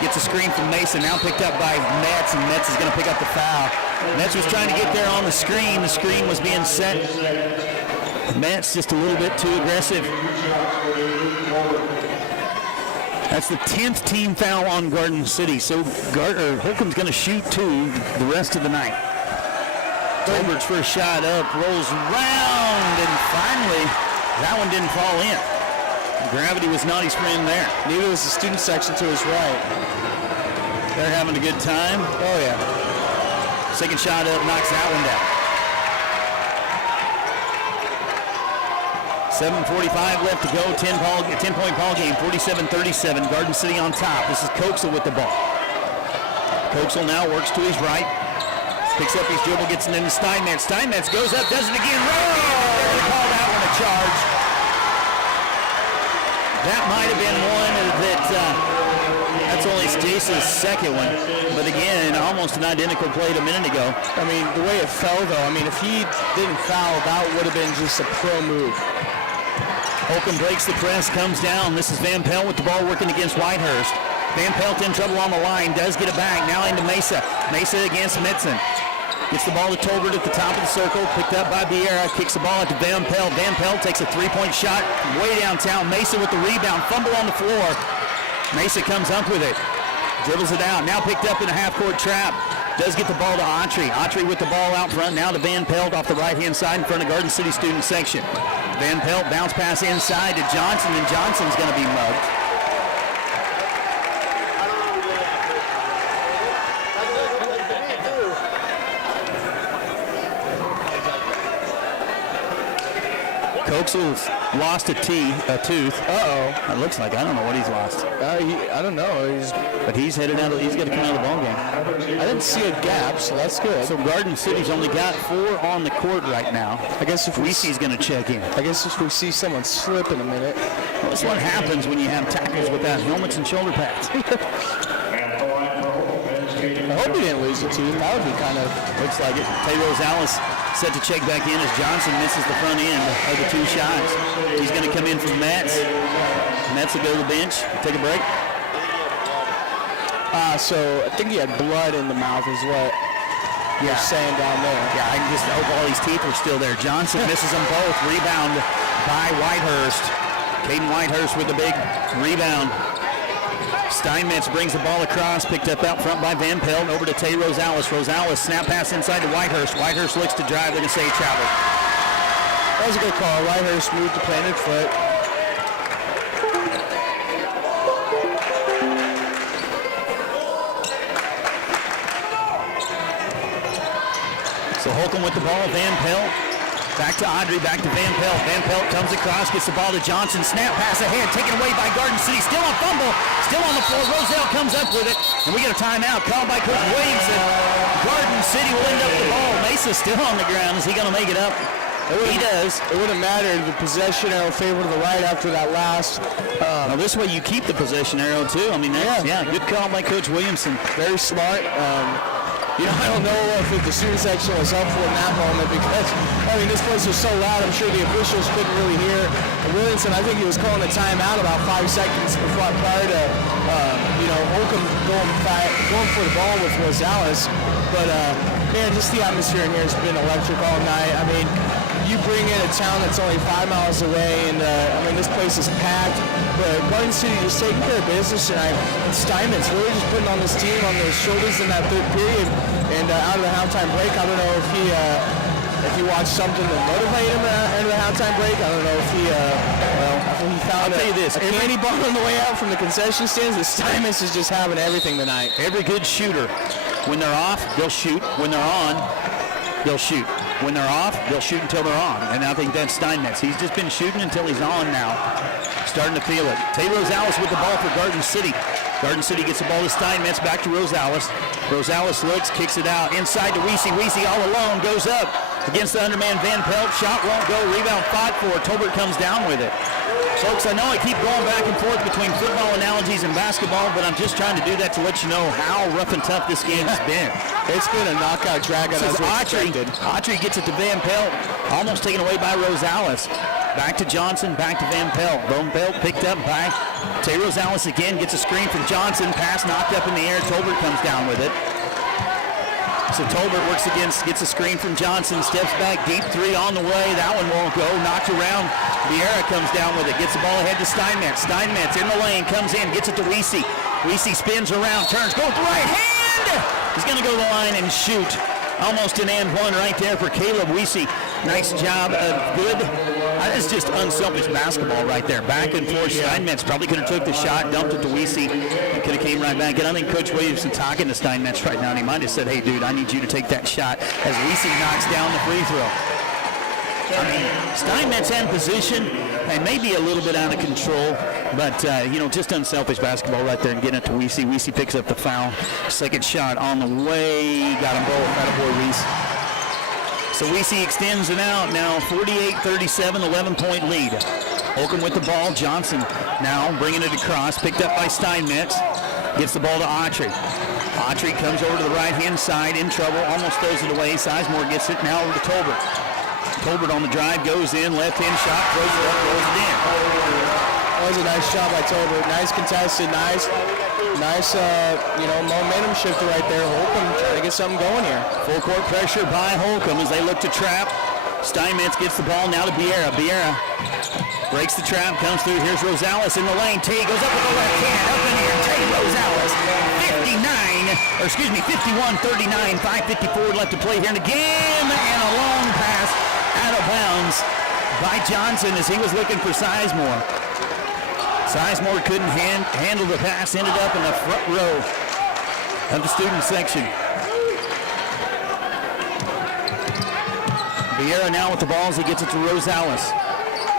Gets a screen from Mason, now picked up by Metz, and Metz is going to pick up the foul. Metz was trying to get there on the screen. The screen was being set. Metz just a little bit too aggressive. That's the 10th team foul on Garden City. So Holcomb's going to shoot 2 the rest of the night. Tolbert's first shot up, rolls round, and finally, that one didn't fall in. Gravity was not his friend there. Neither was the student section to his right. They're having a good time. Oh, yeah. Second shot up, knocks that one down. 7:45 left to go, 10-point ball game, 47-37, Garden City on top. This is Koksel with the ball. Koksel now works to his right. Picks up his dribble, gets it into Steinmetz. Steinmetz goes up, does it again. They call that one a charge. That might have been one that's only Stace's second one. But again, almost an identical play a minute ago. The way it fell, though, if he didn't foul, that would have been just a pro move. Holcomb breaks the press, comes down. This is Van Pelt with the ball working against Whitehurst. Van Pelt in trouble on the line, does get it back. Now into Mesa. Mesa against Metzen. Gets the ball to Tolbert at the top of the circle. Picked up by Vieira. Kicks the ball out to Van Pelt. Van Pelt takes a 3-point shot way downtown. Mesa with the rebound. Fumble on the floor. Mesa comes up with it. Dribbles it out. Now picked up in a half-court trap. Does get the ball to Autry. Autry with the ball out front. Now to Van Pelt off the right-hand side in front of Garden City student section. Van Pelt bounce pass inside to Johnson, and Johnson's going to be mugged. Coxel's lost a tooth. Uh-oh. It looks like. I don't know what he's lost. I don't know. But he's headed out. He's got to come out of the ball game. I didn't see a gap, so that's good. So Garden City's only got 4 on the court right now. I guess if Reese's going to check in. I guess if we see someone slip in a minute. Well, that's what happens when you have tackles without helmets and shoulder pads. I hope he didn't lose a tooth. That would be kind of... Looks like it. Tay Rosales set to check back in as Johnson misses the front end of the 2 shots. He's going to come in from Metz. Metz will go to the bench. Take a break. So I think he had blood in the mouth is what you're saying down there. Yeah, I just hope all these teeth are still there. Johnson misses them both. Rebound by Whitehurst. Caden Whitehurst with the big rebound. Steinmetz brings the ball across, picked up out front by Van Pelt, over to Tay Rosales. Rosales snap pass inside to Whitehurst. Whitehurst looks to drive, they're going to say he traveled. That was a good call. Whitehurst moved to planted foot. So Holcomb with the ball, Van Pelt. Back to Audrey, back to Van Pelt. Van Pelt comes across, gets the ball to Johnson. Snap pass ahead, taken away by Garden City. Still on fumble, still on the floor. Roselle comes up with it, and we get a timeout called by Coach Williamson. Garden City will end up with the ball. Mesa's still on the ground. Is he going to make it up? He does. It wouldn't matter. The possession arrow favored to the right after that last. Now this way you keep the possession arrow too. I mean, that's, yeah, good call by Coach Williamson. Very smart. You know, I don't know if the student section was helpful in that moment because, I mean, this place was so loud, I'm sure the officials couldn't really hear. Williamson, I think he was calling a timeout about 5 seconds prior to, Holcomb going for the ball with Rosales. But, man, just the atmosphere in here has been electric all night. I mean, you bring in a town that's only 5 miles away, and, this place is packed. But Garden City just taking care of business tonight. And Steinmetz really just putting on this team on their shoulders in that third period. And out of the halftime break, I don't know if he watched something to motivate him into the halftime break. I don't know if he found a candy bar on the way out from the concession stands. The Steinmetz is just having everything tonight. Every good shooter, when they're off, they'll shoot. When they're on, they'll shoot. When they're off, they'll shoot until they're on. And I think that's Steinmetz. He's just been shooting until he's on now. Starting to feel it. Tay Rosales with the ball for Garden City. Garden City gets the ball to Steinmetz, back to Rosales. Rosales looks, kicks it out. Inside to Weesey. Weesey all alone, goes up against the underman Van Pelt. Shot won't go, rebound fought for. Tolbert comes down with it. Folks, I know I keep going back and forth between football analogies and basketball, but I'm just trying to do that to let you know how rough and tough this game has been. It's been a knockout drag-out as we expected. Autry gets it to Van Pelt, almost taken away by Rosales. Back to Johnson, back to Van Pelt. Van Pelt picked up by Tay Rosales again, gets a screen from Johnson. Pass knocked up in the air. Tolbert comes down with it. So Tolbert works against, gets a screen from Johnson, steps back, deep 3 on the way. That one won't go. Knocked around. Vieira comes down with it. Gets the ball ahead to Steinmetz. Steinmetz in the lane, comes in, gets it to Weesey. Weesey spins around, turns, goes with the right hand. He's going to go to the line and shoot. Almost an and one right there for Caleb Weesey. Nice job of good. That's just unselfish basketball right there. Back and forth. Steinmetz probably could have took the shot, dumped it to Weesey. It could have came right back. And I think Coach Williamson talking to Steinmetz right now, and he might have said, hey, dude, I need you to take that shot as Weesey knocks down the free throw. I mean, Steinmetz in position and maybe a little bit out of control, but, just unselfish basketball right there and getting it to Weesey. Weesey picks up the foul. Second shot on the way. Got them both. Attaboy, Reese. So Weesey extends it out. Now 48-37, 11-point lead. Holcomb with the ball. Johnson now bringing it across. Picked up by Steinmetz. Gets the ball to Autry. Autry comes over to the right-hand side. In trouble. Almost throws it away. Sizemore gets it. Now over to Tolbert. Tolbert on the drive. Goes in. Left-hand shot. Throws it up. Throws it in. That was a nice shot by Tolbert. Nice contested. Nice, momentum shifter right there. Holcomb trying to get something going here. Full court pressure by Holcomb as they look to trap. Steinmetz gets the ball now to Vieira. Vieira breaks the trap, comes through. Here's Rosales in the lane. T goes up with the left hand. Up in here. Tay Rosales. 51-39. 5:54 left to play here in the game. And a long pass out of bounds by Johnson as he was looking for Sizemore. Sizemore couldn't handle the pass, ended up in the front row of the student section. Vieira now with the ball as he gets it to Rosales.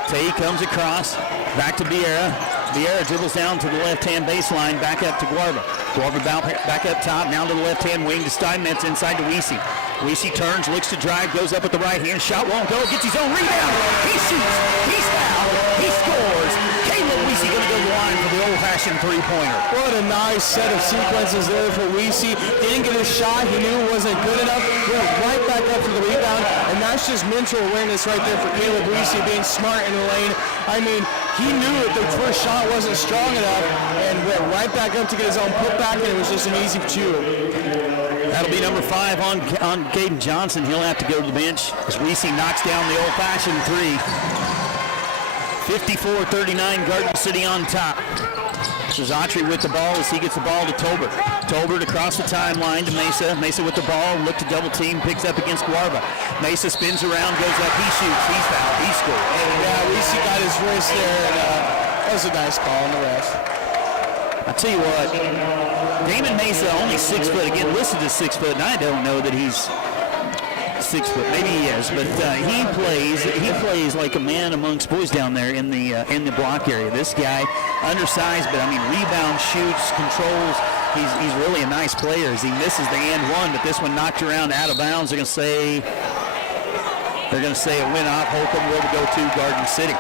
Tay comes across, back to Vieira. Vieira dribbles down to the left-hand baseline, back up to Guarba. Guarba back up top, now to the left-hand wing to Steinmetz inside to Weesey. Weesey turns, looks to drive, goes up with the right hand, shot won't go, gets his own rebound. He shoots, he's fouled, he scores. Caleb Weesey going to go to the line for the old-fashioned three-pointer. What a nice set of sequences there for Weesey. Didn't get his shot, he knew it wasn't good enough, went right back up for the rebound, and that's just mental awareness right there for Caleb Weesey, being smart in the lane. I mean, he knew that the first shot wasn't strong enough and went right back up to get his own putback, and it was just an easy two. That'll be number 5 on Caden Johnson. He'll have to go to the bench as Weesey knocks down the old-fashioned three. 54-39, Garden City on top. So Autry with the ball as he gets the ball to Tolbert. Tolbert across the timeline to Mesa. Mesa with the ball, look to double team, picks up against Guarba. Mesa spins around, goes up, he shoots, he's fouled, he scores. Yeah, Weesey got his wrist there, and that was a nice call on the ref. I tell you what, Damon Mesa only 6 foot. Again, listed as 6 foot, and I don't know that he's 6 foot. Maybe he is, but he plays like a man amongst boys down there in the block area. This guy, undersized, but I mean, rebound, shoots, controls. He's really a nice player as he misses the and one, but this one knocked around out of bounds. They're going to say a win off. Holcomb will go to Garden City.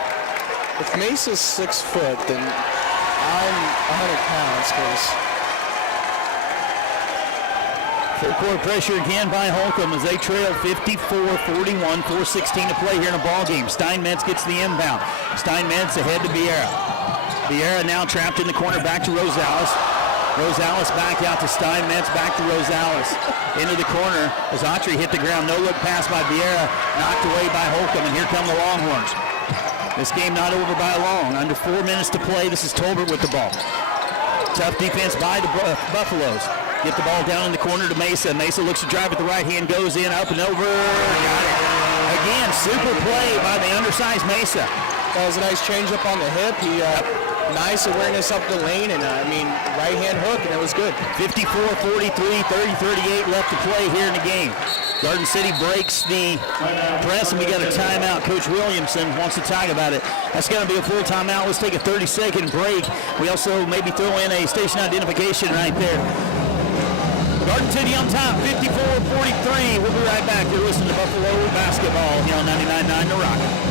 If Mesa's 6 foot, then I'm 100 pounds because full court pressure again by Holcomb as they trail 54-41, 4:16 to play here in a ball game. Steinmetz gets the inbound. Steinmetz ahead to Vieira. Vieira now trapped in the corner, back to Rosales. Rosales back out to Steinmetz, back to Rosales. Into the corner as Autry hit the ground. No look pass by Vieira, knocked away by Holcomb, and here come the Longhorns. This game not over by long. Under 4 minutes to play. This is Tolbert with the ball. Tough defense by the Buffaloes. Get the ball down in the corner to Mesa. Mesa looks to drive with the right hand, goes in, up and over. Got it. Again, super play by the undersized Mesa. that was a nice change up on the hip. He nice awareness up the lane, and right hand hook, and it was good. 54-43, 30-38 left to play here in the game. Garden City breaks the press, and we got a timeout. Coach Williamson wants to talk about it. That's going to be a full timeout. Let's take a 30-second break. We also maybe throw in a station identification right there. Garden City on top, 54-43. We'll be right back. You're listening to Buffalo Basketball here on 99.9 The Rock.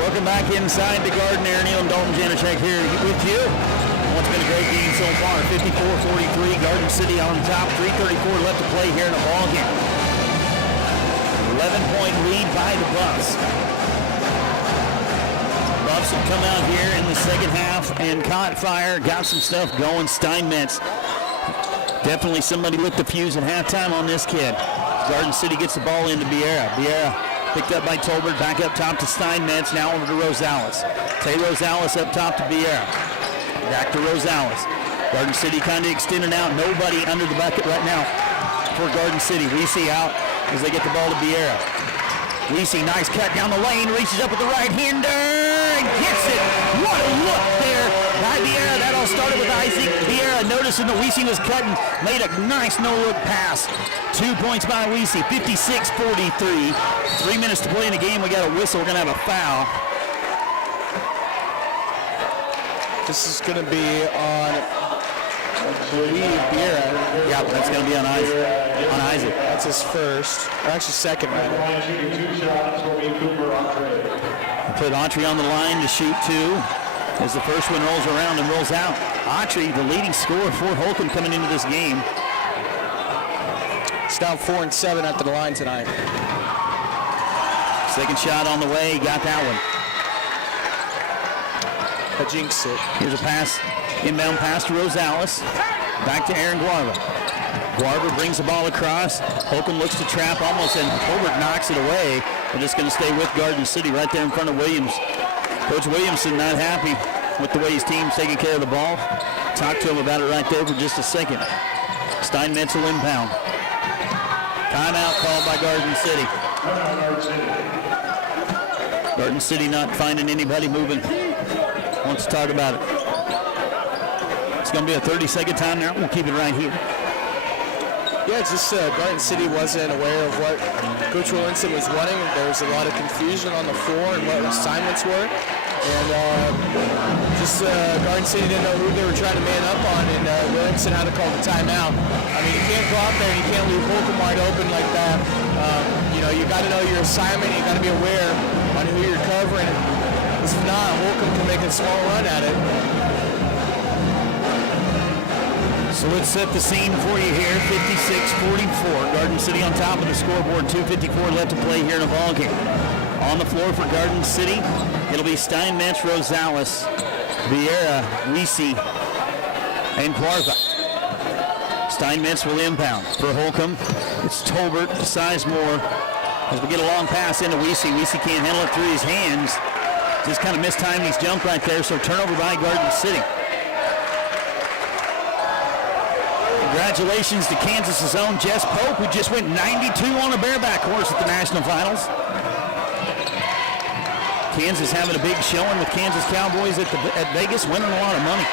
Welcome back inside the Garden. Aaron Neal and Dalton Janacek here with you. What's been a great game so far. 54-43, Garden City on top. 3:34 left to play here in a ball game. 11-point lead by the Buffs. Buffs have come out here in the second half and caught fire, got some stuff going. Steinmetz, definitely somebody lit the fuse at halftime on this kid. Garden City gets the ball into Vieira. Vieira picked up by Tolbert, back up top to Steinmetz, now over to Rosales. Tay Rosales up top to Vieira. Back to Rosales. Garden City kind of extending out. Nobody under the bucket right now for Garden City. Weesey out as they get the ball to Vieira. Weesey, nice cut down the lane, reaches up with the right hander and gets it. What a look there by Vieira. That all started with Isaac. Vieira noticing that Weesey was cutting, made a nice no-look pass. 2 points by Weesey, 56-43. 3 minutes to play in the game. We got a whistle. We're going to have a foul. This is going to be on Yeah, that's going to be on Isaac. That's his first, or actually second. Put Autry on the line to shoot two as the first one rolls around and rolls out. Autry, the leading scorer for Holcomb coming into this game. It's down 4 and 7 after the line tonight. Second shot on the way, got that one. I jinxed it. Here's a pass, inbound pass to Rosales. Back to Aaron Guarva. Guarva brings the ball across. Holcomb looks to trap almost, and Holbert knocks it away. We're just going to stay with Garden City right there in front of Williams. Coach Williamson not happy with the way his team's taking care of the ball. Talk to him about it right there for just a second. Steinmetz will inbound. Timeout called by Garden City. Garden City not finding anybody moving. Wants to talk about it. It's going to be a 30-second timeout. We'll keep it right here. Yeah, it's just Garden City wasn't aware of what Coach Williamson was running. There was a lot of confusion on the floor and what assignments were. And Garden City didn't know who they were trying to man up on, and Williamson had to call the timeout. I mean, you can't go out there and you can't leave Holcomb wide open like that. You got to know your assignment. You got to be aware on who you're covering. If not, Holcomb can make a small run at it. So let's set the scene for you here. 56-44. Garden City on top of the scoreboard. 2:54 left to play here in a ball game. On the floor for Garden City, it'll be Steinmetz, Rosales, Vieira, Weesey, and Guarva. Steinmetz will inbound. For Holcomb, it's Tolbert, Sizemore. As we get a long pass into Weesey. Weesey can't handle it through his hands. Just kind of mistimed his jump right there, so turnover by Garden City. Congratulations to Kansas' own Jess Pope, who just went 92 on a bareback horse at the National Finals. Kansas having a big showing with Kansas Cowboys at Vegas, winning a lot of money.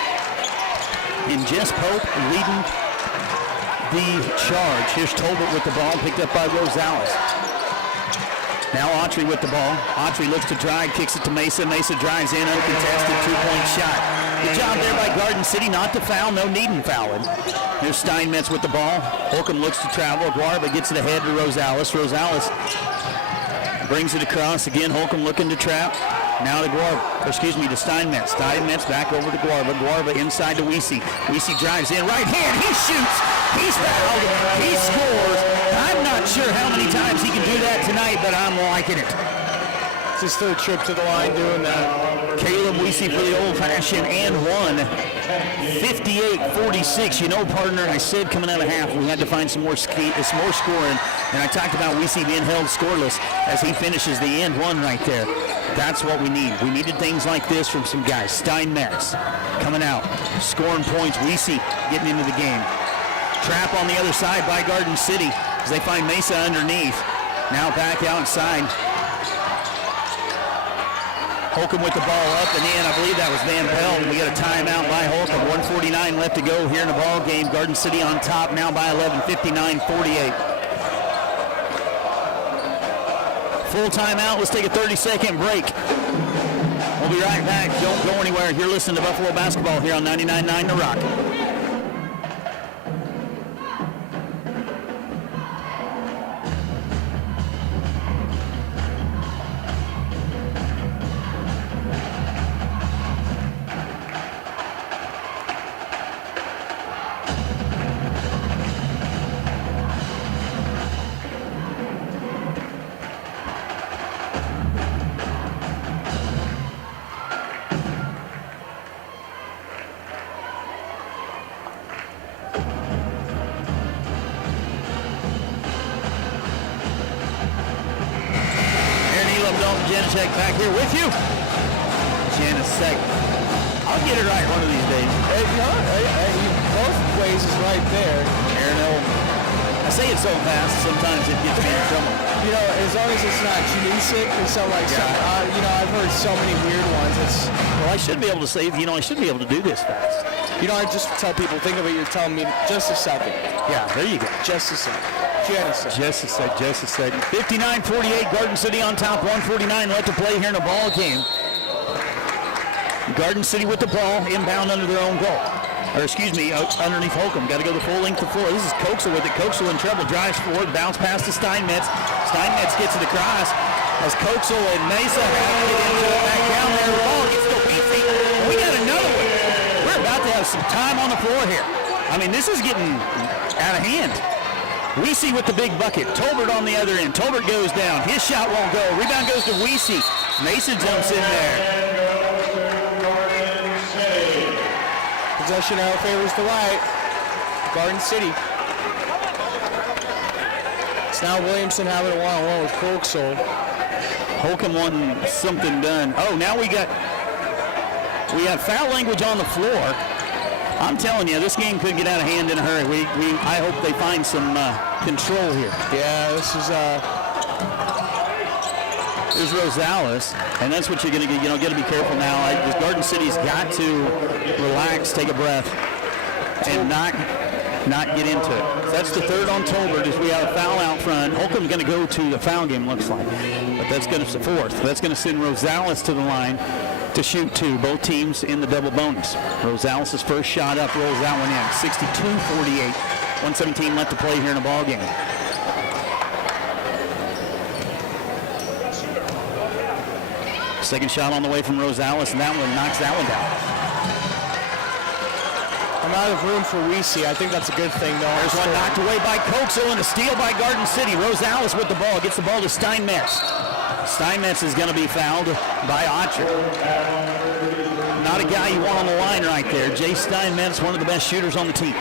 And Jess Pope leading the charge. Here's Tolbert with the ball, picked up by Rosales. Now Autry with the ball. Autry looks to drive, kicks it to Mesa. Mesa drives in, uncontested, two-point shot. Good job there by Garden City, not to foul, no need in fouling. Here's Steinmetz with the ball. Holcomb looks to travel. Guarva gets it ahead to Rosales. Rosales brings it across. Again, Holcomb looking to trap. Now to to Steinmetz. Steinmetz back over to Guarva. Guarva inside to Weesey. Weesey drives in, right hand, he shoots. He's fouled, he scores. I'm not sure how many times he can do that tonight, but I'm liking it. It's his third trip to the line doing that. Caleb Weesey for the old-fashioned and one. 58-46. You know, partner, I said coming out of half we had to find some more scoring, and I talked about Weesey being held scoreless as he finishes the end one right there. That's what we need. We needed things like this from some guys. Steinmetz coming out, scoring points. Weesey getting into the game. Trap on the other side by Garden City as they find Mesa underneath. Now back outside. Holcomb with the ball up and in. I believe that was Van Pelt. We got a timeout by Holcomb. 1:49 left to go here in the ball game. Garden City on top now by 11, 59-48. Full timeout. Let's take a 30-second break. We'll be right back. Don't go anywhere. You're listening to Buffalo Basketball here on 99.9 The Rock. Janicek back here with you. Janicek. I'll get it right one of these days. Both ways is right there. Aaron L. I say it so fast, sometimes it gets me in trouble. You know, as long as it's not Janicek or something like that. I've heard so many weird ones. Well, I should be able to say, I should be able to do this fast. I just tell people, think of it, you're telling me just a second. Yeah, there you go. Just a second. Just a second. 59-48, Garden City on top, 1:49 left to play here in a ball game. Garden City with the ball, inbound under their own goal. or excuse me, underneath Holcomb. Got to go the full length of the floor. This is Koksel with it. Koksel in trouble. Drives forward. Bounce pass to Steinmetz. Steinmetz gets it across as Koksel and Mesa have to get into it back down there. The ball gets to Weezy. We got another one. We're about to have some time on the floor here. I mean, this is getting out of hand. Weezy with the big bucket. Tolbert on the other end. Tolbert goes down. His shot won't go. Rebound goes to Weezy. Mason jumps in there. Possession arrow favors the right. Garden City. It's now Williamson having a one-on-one with Koksel. Holcomb wanting something done. Oh, now we have foul language on the floor. I'm telling you, this game could get out of hand in a hurry. I hope they find some control here. Yeah, this is There's Rosales, and that's what you're going to get. Got to be careful now. Garden City's got to relax, take a breath, and not get into it. So that's the third on Tolbert as we have a foul out front. Holcomb's going to go to the foul game, looks like, but that's going to fourth. That's going to send Rosales to the line to shoot two. Both teams in the double bonus. Rosales' first shot up, rolls that one in. 62-48. 1:17 left to play here in the ball game. Second shot on the way from Rosales, and that one knocks that one down. I'm out of room for Weezy. I think that's a good thing, though. There's one knocked away by Koksel and a steal by Garden City. Rosales with the ball, gets the ball to Steinmetz. Steinmetz is going to be fouled by Autry. Not a guy you want on the line right there. Jay Steinmetz, one of the best shooters on the team.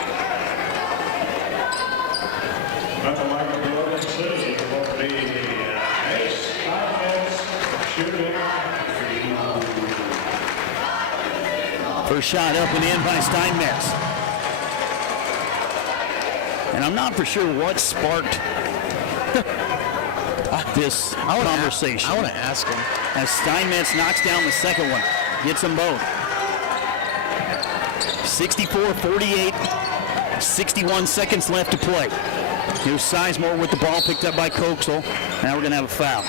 First shot up and in by Steinmetz. And I'm not for sure what sparked this conversation. I want to ask him. As Steinmetz knocks down the second one. Gets them both. 64-48. 61 seconds left to play. Here's Sizemore with the ball picked up by Koksel. Now we're going to have a foul.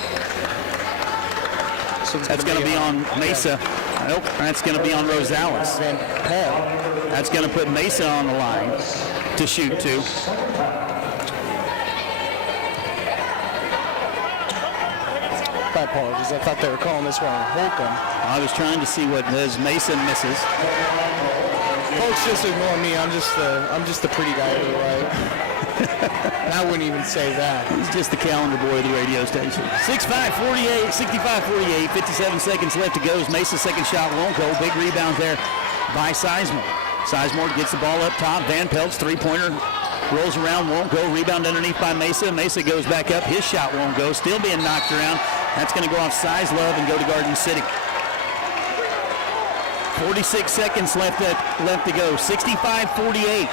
So that's going to be on Mesa. Nope, that's going to be on Rosales. That's going to put Mesa on the line to shoot two. My apologies. I thought they were calling this one Holcomb. I was trying to see what as Mason misses. Folks, just ignore me. I'm just the pretty guy to the right. And I wouldn't even say that. He's just the calendar boy of the radio station. 65-48, 65-48, 57 seconds left to go. As Mesa's second shot won't go. Big rebound there by Sizemore. Sizemore gets the ball up top. Van Pelt's three-pointer rolls around, won't go. Rebound underneath by Mesa. Mesa goes back up. His shot won't go. Still being knocked around. That's going to go off Size Love and go to Garden City. 46 seconds left to go. 65-48.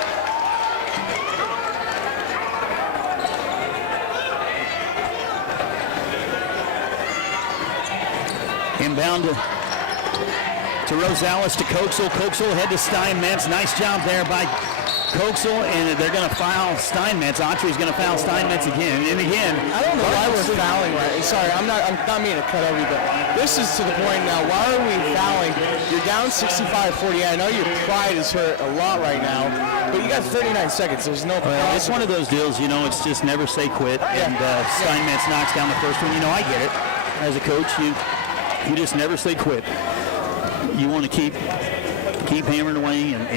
Inbound to Rosales, to Koksel. Koksel head to Steinmetz. Nice job there by Koksel, and they're going to foul Steinmetz. Autry's going to foul Steinmetz again and again. I don't know why we're fouling right. Sorry, I'm not meaning to cut over you, but this is to the point now. Why are we fouling? You're down 65-48. I know your pride is hurt a lot right now, but you got 39 seconds. There's no problem. Well, it's one of those deals, it's just never say quit. Yeah. And Steinmetz knocks down the first one. I get it. As a coach, you just never say quit. You want to keep hammering away and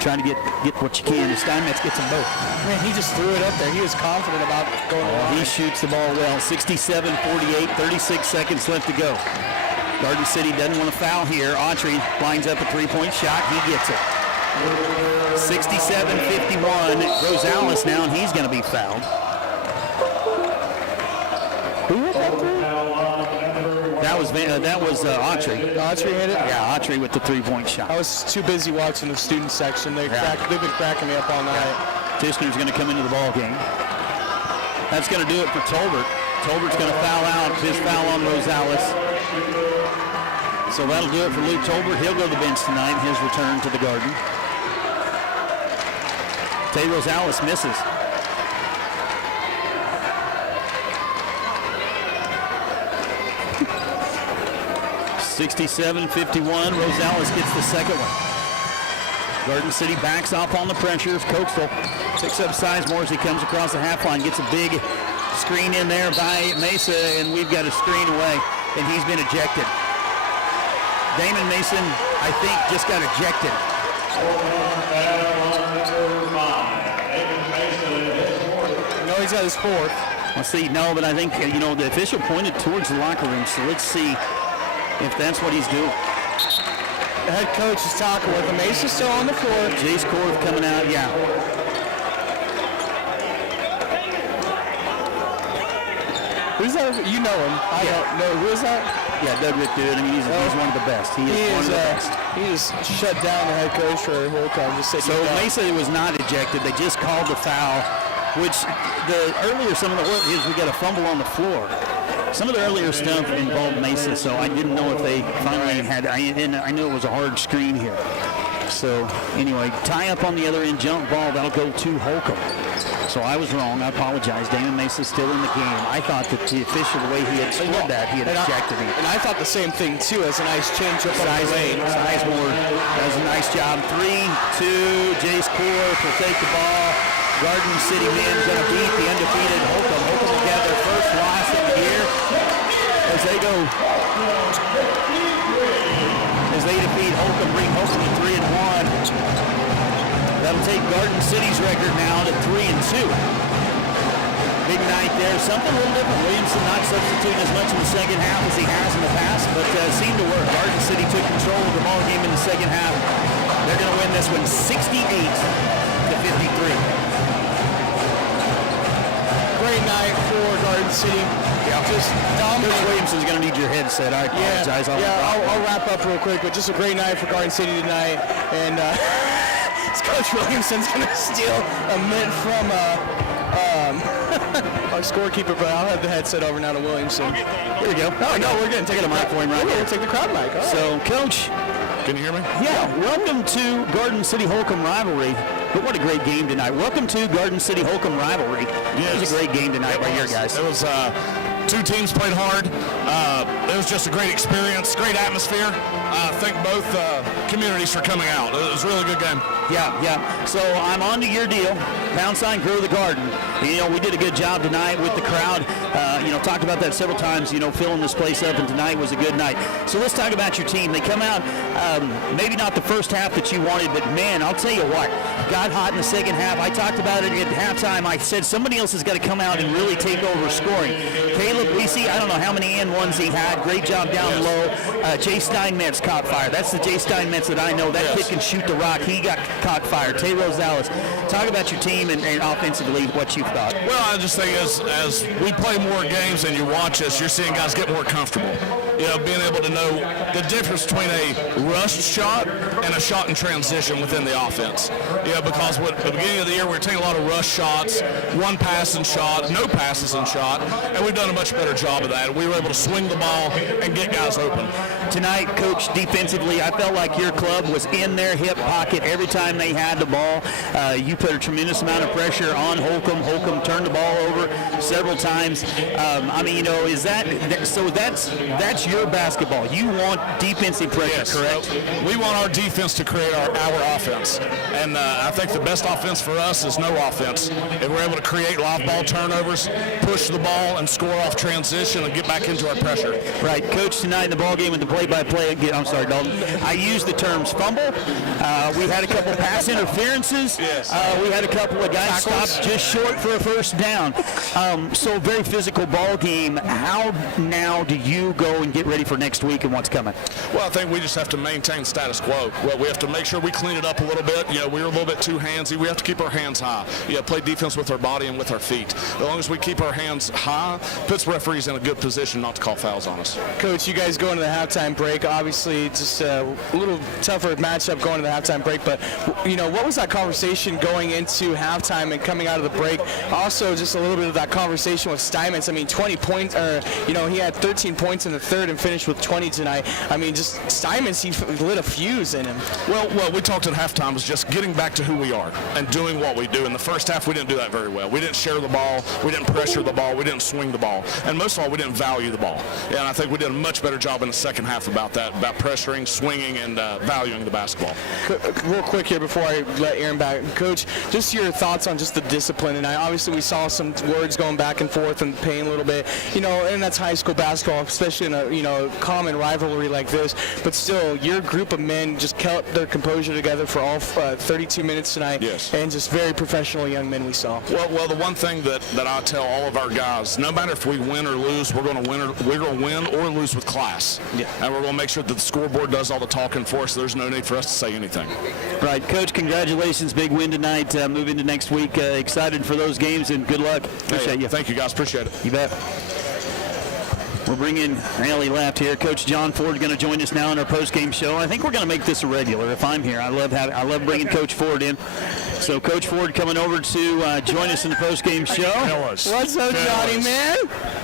trying to get what you can. And Steinmetz gets them both. Man, he just threw it up there. He was confident about going on. He shoots the ball well. 67-48, 36 seconds left to go. Garden City doesn't want to foul here. Autry lines up a three-point shot. He gets it. 67-51. Rosales now, and he's going to be fouled. Who hit that three? That was Autry. Autry hit it? Yeah, Autry with the three-point shot. I was too busy watching the student section. They've been cracking me up all night. Tishner's going to come into the ball game. That's going to do it for Tolbert. Tolbert's going to foul out. His foul on Rosales. So that'll do it for Luke Tolbert. He'll go to the bench tonight. His return to the Garden. Tay Rosales misses. .67-51. Rosales gets the second one. Garden City backs off on the pressure. Coastal picks up Sizemore as he comes across the half line, gets a big screen in there by Mesa, and we've got a screen away, and he's been ejected. Damon Mason, I think, just got ejected. No, he's got his fourth. Let's see. No, but I think, the official pointed towards the locker room, so let's see if that's what he's doing. The head coach is talking with him. Mason's still on the floor. Jace Corv coming out, yeah. Who's that? You know him. I don't know. Who is that? Yeah, Doug Rick, dude. I mean, he's one of the best. He is one of the best. He just shut down the head coach for Holcomb. So Mesa was not ejected. They just called the foul, which some of the work is we got a fumble on the floor. Some of the earlier stuff involved Mesa, so I didn't know if they finally had. And I knew it was a hard screen here. So anyway, tie up on the other end, jump ball. That'll go to Holcomb. So I was wrong. I apologize. Damon Mesa's still in the game. I thought that the official, the way he had scored that, he had ejected him. And I thought the same thing too. As a nice change up on the lane. Sizemore does a nice job. 3-2. Jace Corf will take the ball. Garden City men going to beat the undefeated Holcomb. Holcomb will get their first loss of the year as they go. As they defeat Holcomb, bring Holcomb to 3-1. That'll take Garden City's record now to 3-2. Big night there. Something a little different. Williamson not substituting as much in the second half as he has in the past, but seemed to work. Garden City took control of the ball game in the second half. They're going to win this one 68-53. Great night for Garden City. Yeah. Just dominant. Coach Williamson's going to need your headset. I apologize. I'll wrap up real quick, but just a great night for Garden City tonight. And Coach Williamson's going to steal a mint from our scorekeeper, but I'll have the headset over now to Williamson. Here we go. Oh, no, we're going to take the mic for him right here. here. We'll take the crowd mic. So, Coach. Can you hear me? Yeah, welcome to Garden City Holcomb Rivalry. But what a great game tonight. Welcome to Garden City Holcomb Rivalry. Yes. It was a great game tonight right here, guys. It was two teams played hard. It was just a great experience, great atmosphere. I thank both communities for coming out. It was a really good game. Yeah. So I'm on to your deal. Pound sign, grow the garden. We did a good job tonight with the crowd. Talked about that several times, filling this place up, and tonight was a good night. So let's talk about your team. They come out, maybe not the first half that you wanted, but man, I'll tell you what, got hot in the second half. I talked about it at halftime. I said somebody else has got to come out and really take over scoring. Caleb Weesey, I don't know how many and ones he had. Great job down low. Jay Steinmetz caught fire. That's the Jay Steinmetz that I know. That kid can shoot the rock. He got caught fire. Tay Rosales. Talk about your team and offensively what you thought. Well, I just think as we play more games and you watch us, you're seeing guys get more comfortable. Being able to know the difference between a rushed shot and a shot in transition within the offense. Because at the beginning of the year, we were taking a lot of rush shots, one pass and shot, no passes and shot, and we've done a much better job of that. We were able to swing the ball and get guys open. Tonight, Coach, defensively, I felt like your club was in their hip pocket every time they had the ball. You put a tremendous amount of pressure on Holcomb. Holcomb turned the ball over several times. Is that so? That's your basketball. You want defensive pressure, yes, correct? We want our defense to create our offense, and I think the best offense for us is no offense. If we're able to create live ball turnovers, push the ball, and score off transition, and get back into our pressure. Right, Coach. Tonight in the ball game with the play-by-play. I'm sorry, Dalton. I used the terms fumble. We had a couple pass interferences. Yes. We had a couple of guys stopped just short for a first down. So very physical ball game. How now do you go and get ready for next week and what's coming? Well, I think we just have to maintain status quo. Well, we have to make sure we clean it up a little bit. We were a little bit too handsy. We have to keep our hands high. Play defense with our body and with our feet. As long as we keep our hands high, puts referees in a good position not to call fouls on us. Coach, you guys go into the halftime break. Obviously, just a little tougher matchup going into the halftime break. But, what was that conversation going into halftime and coming out of the break? Also, just a little bit of that conversation with Steinmetz. 20 points, he had 13 points in the third. third and finished with 20 tonight. I mean, just Simons, he lit a fuse in him. Well, what we talked at halftime was just getting back to who we are and doing what we do. In the first half, we didn't do that very well. We didn't share the ball. We didn't pressure the ball. We didn't swing the ball. And most of all, we didn't value the ball. And I think we did a much better job in the second half about that, about pressuring, swinging, and valuing the basketball. Real quick here before I let Aaron back. Coach, just your thoughts on just the discipline. And obviously we saw some words going back and forth and paying a little bit, and that's high school basketball, especially in a common rivalry like this. But still, your group of men just kept their composure together for all 32 minutes tonight. Yes. And just very professional young men we saw. Well, the one thing that I tell all of our guys, no matter if we win or lose, we're going to win or lose with class. Yeah. And we're going to make sure that the scoreboard does all the talking for us. So there's no need for us to say anything. Right, Coach, congratulations. Big win tonight. Move into next week. Excited for those games, and good luck. Appreciate you. Thank you, guys. Appreciate it. You bet. We'll bring in, he left here. Coach John Ford going to join us now in our post-game show. I think we're going to make this a regular if I'm here. I love bringing Coach Ford in. So Coach Ford coming over to join us in the post-game show. What's up, Johnny, man?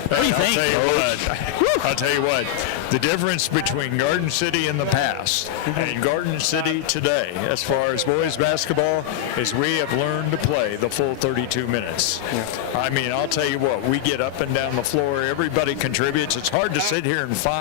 What do you think, Coach? I'll tell you what, the difference between Garden City in the past and Garden City today, as far as boys basketball, is we have learned to play the full 32 minutes. Yeah. I mean, I'll tell you what, we get up and down the floor. Everybody contributes. It's hard to sit here and find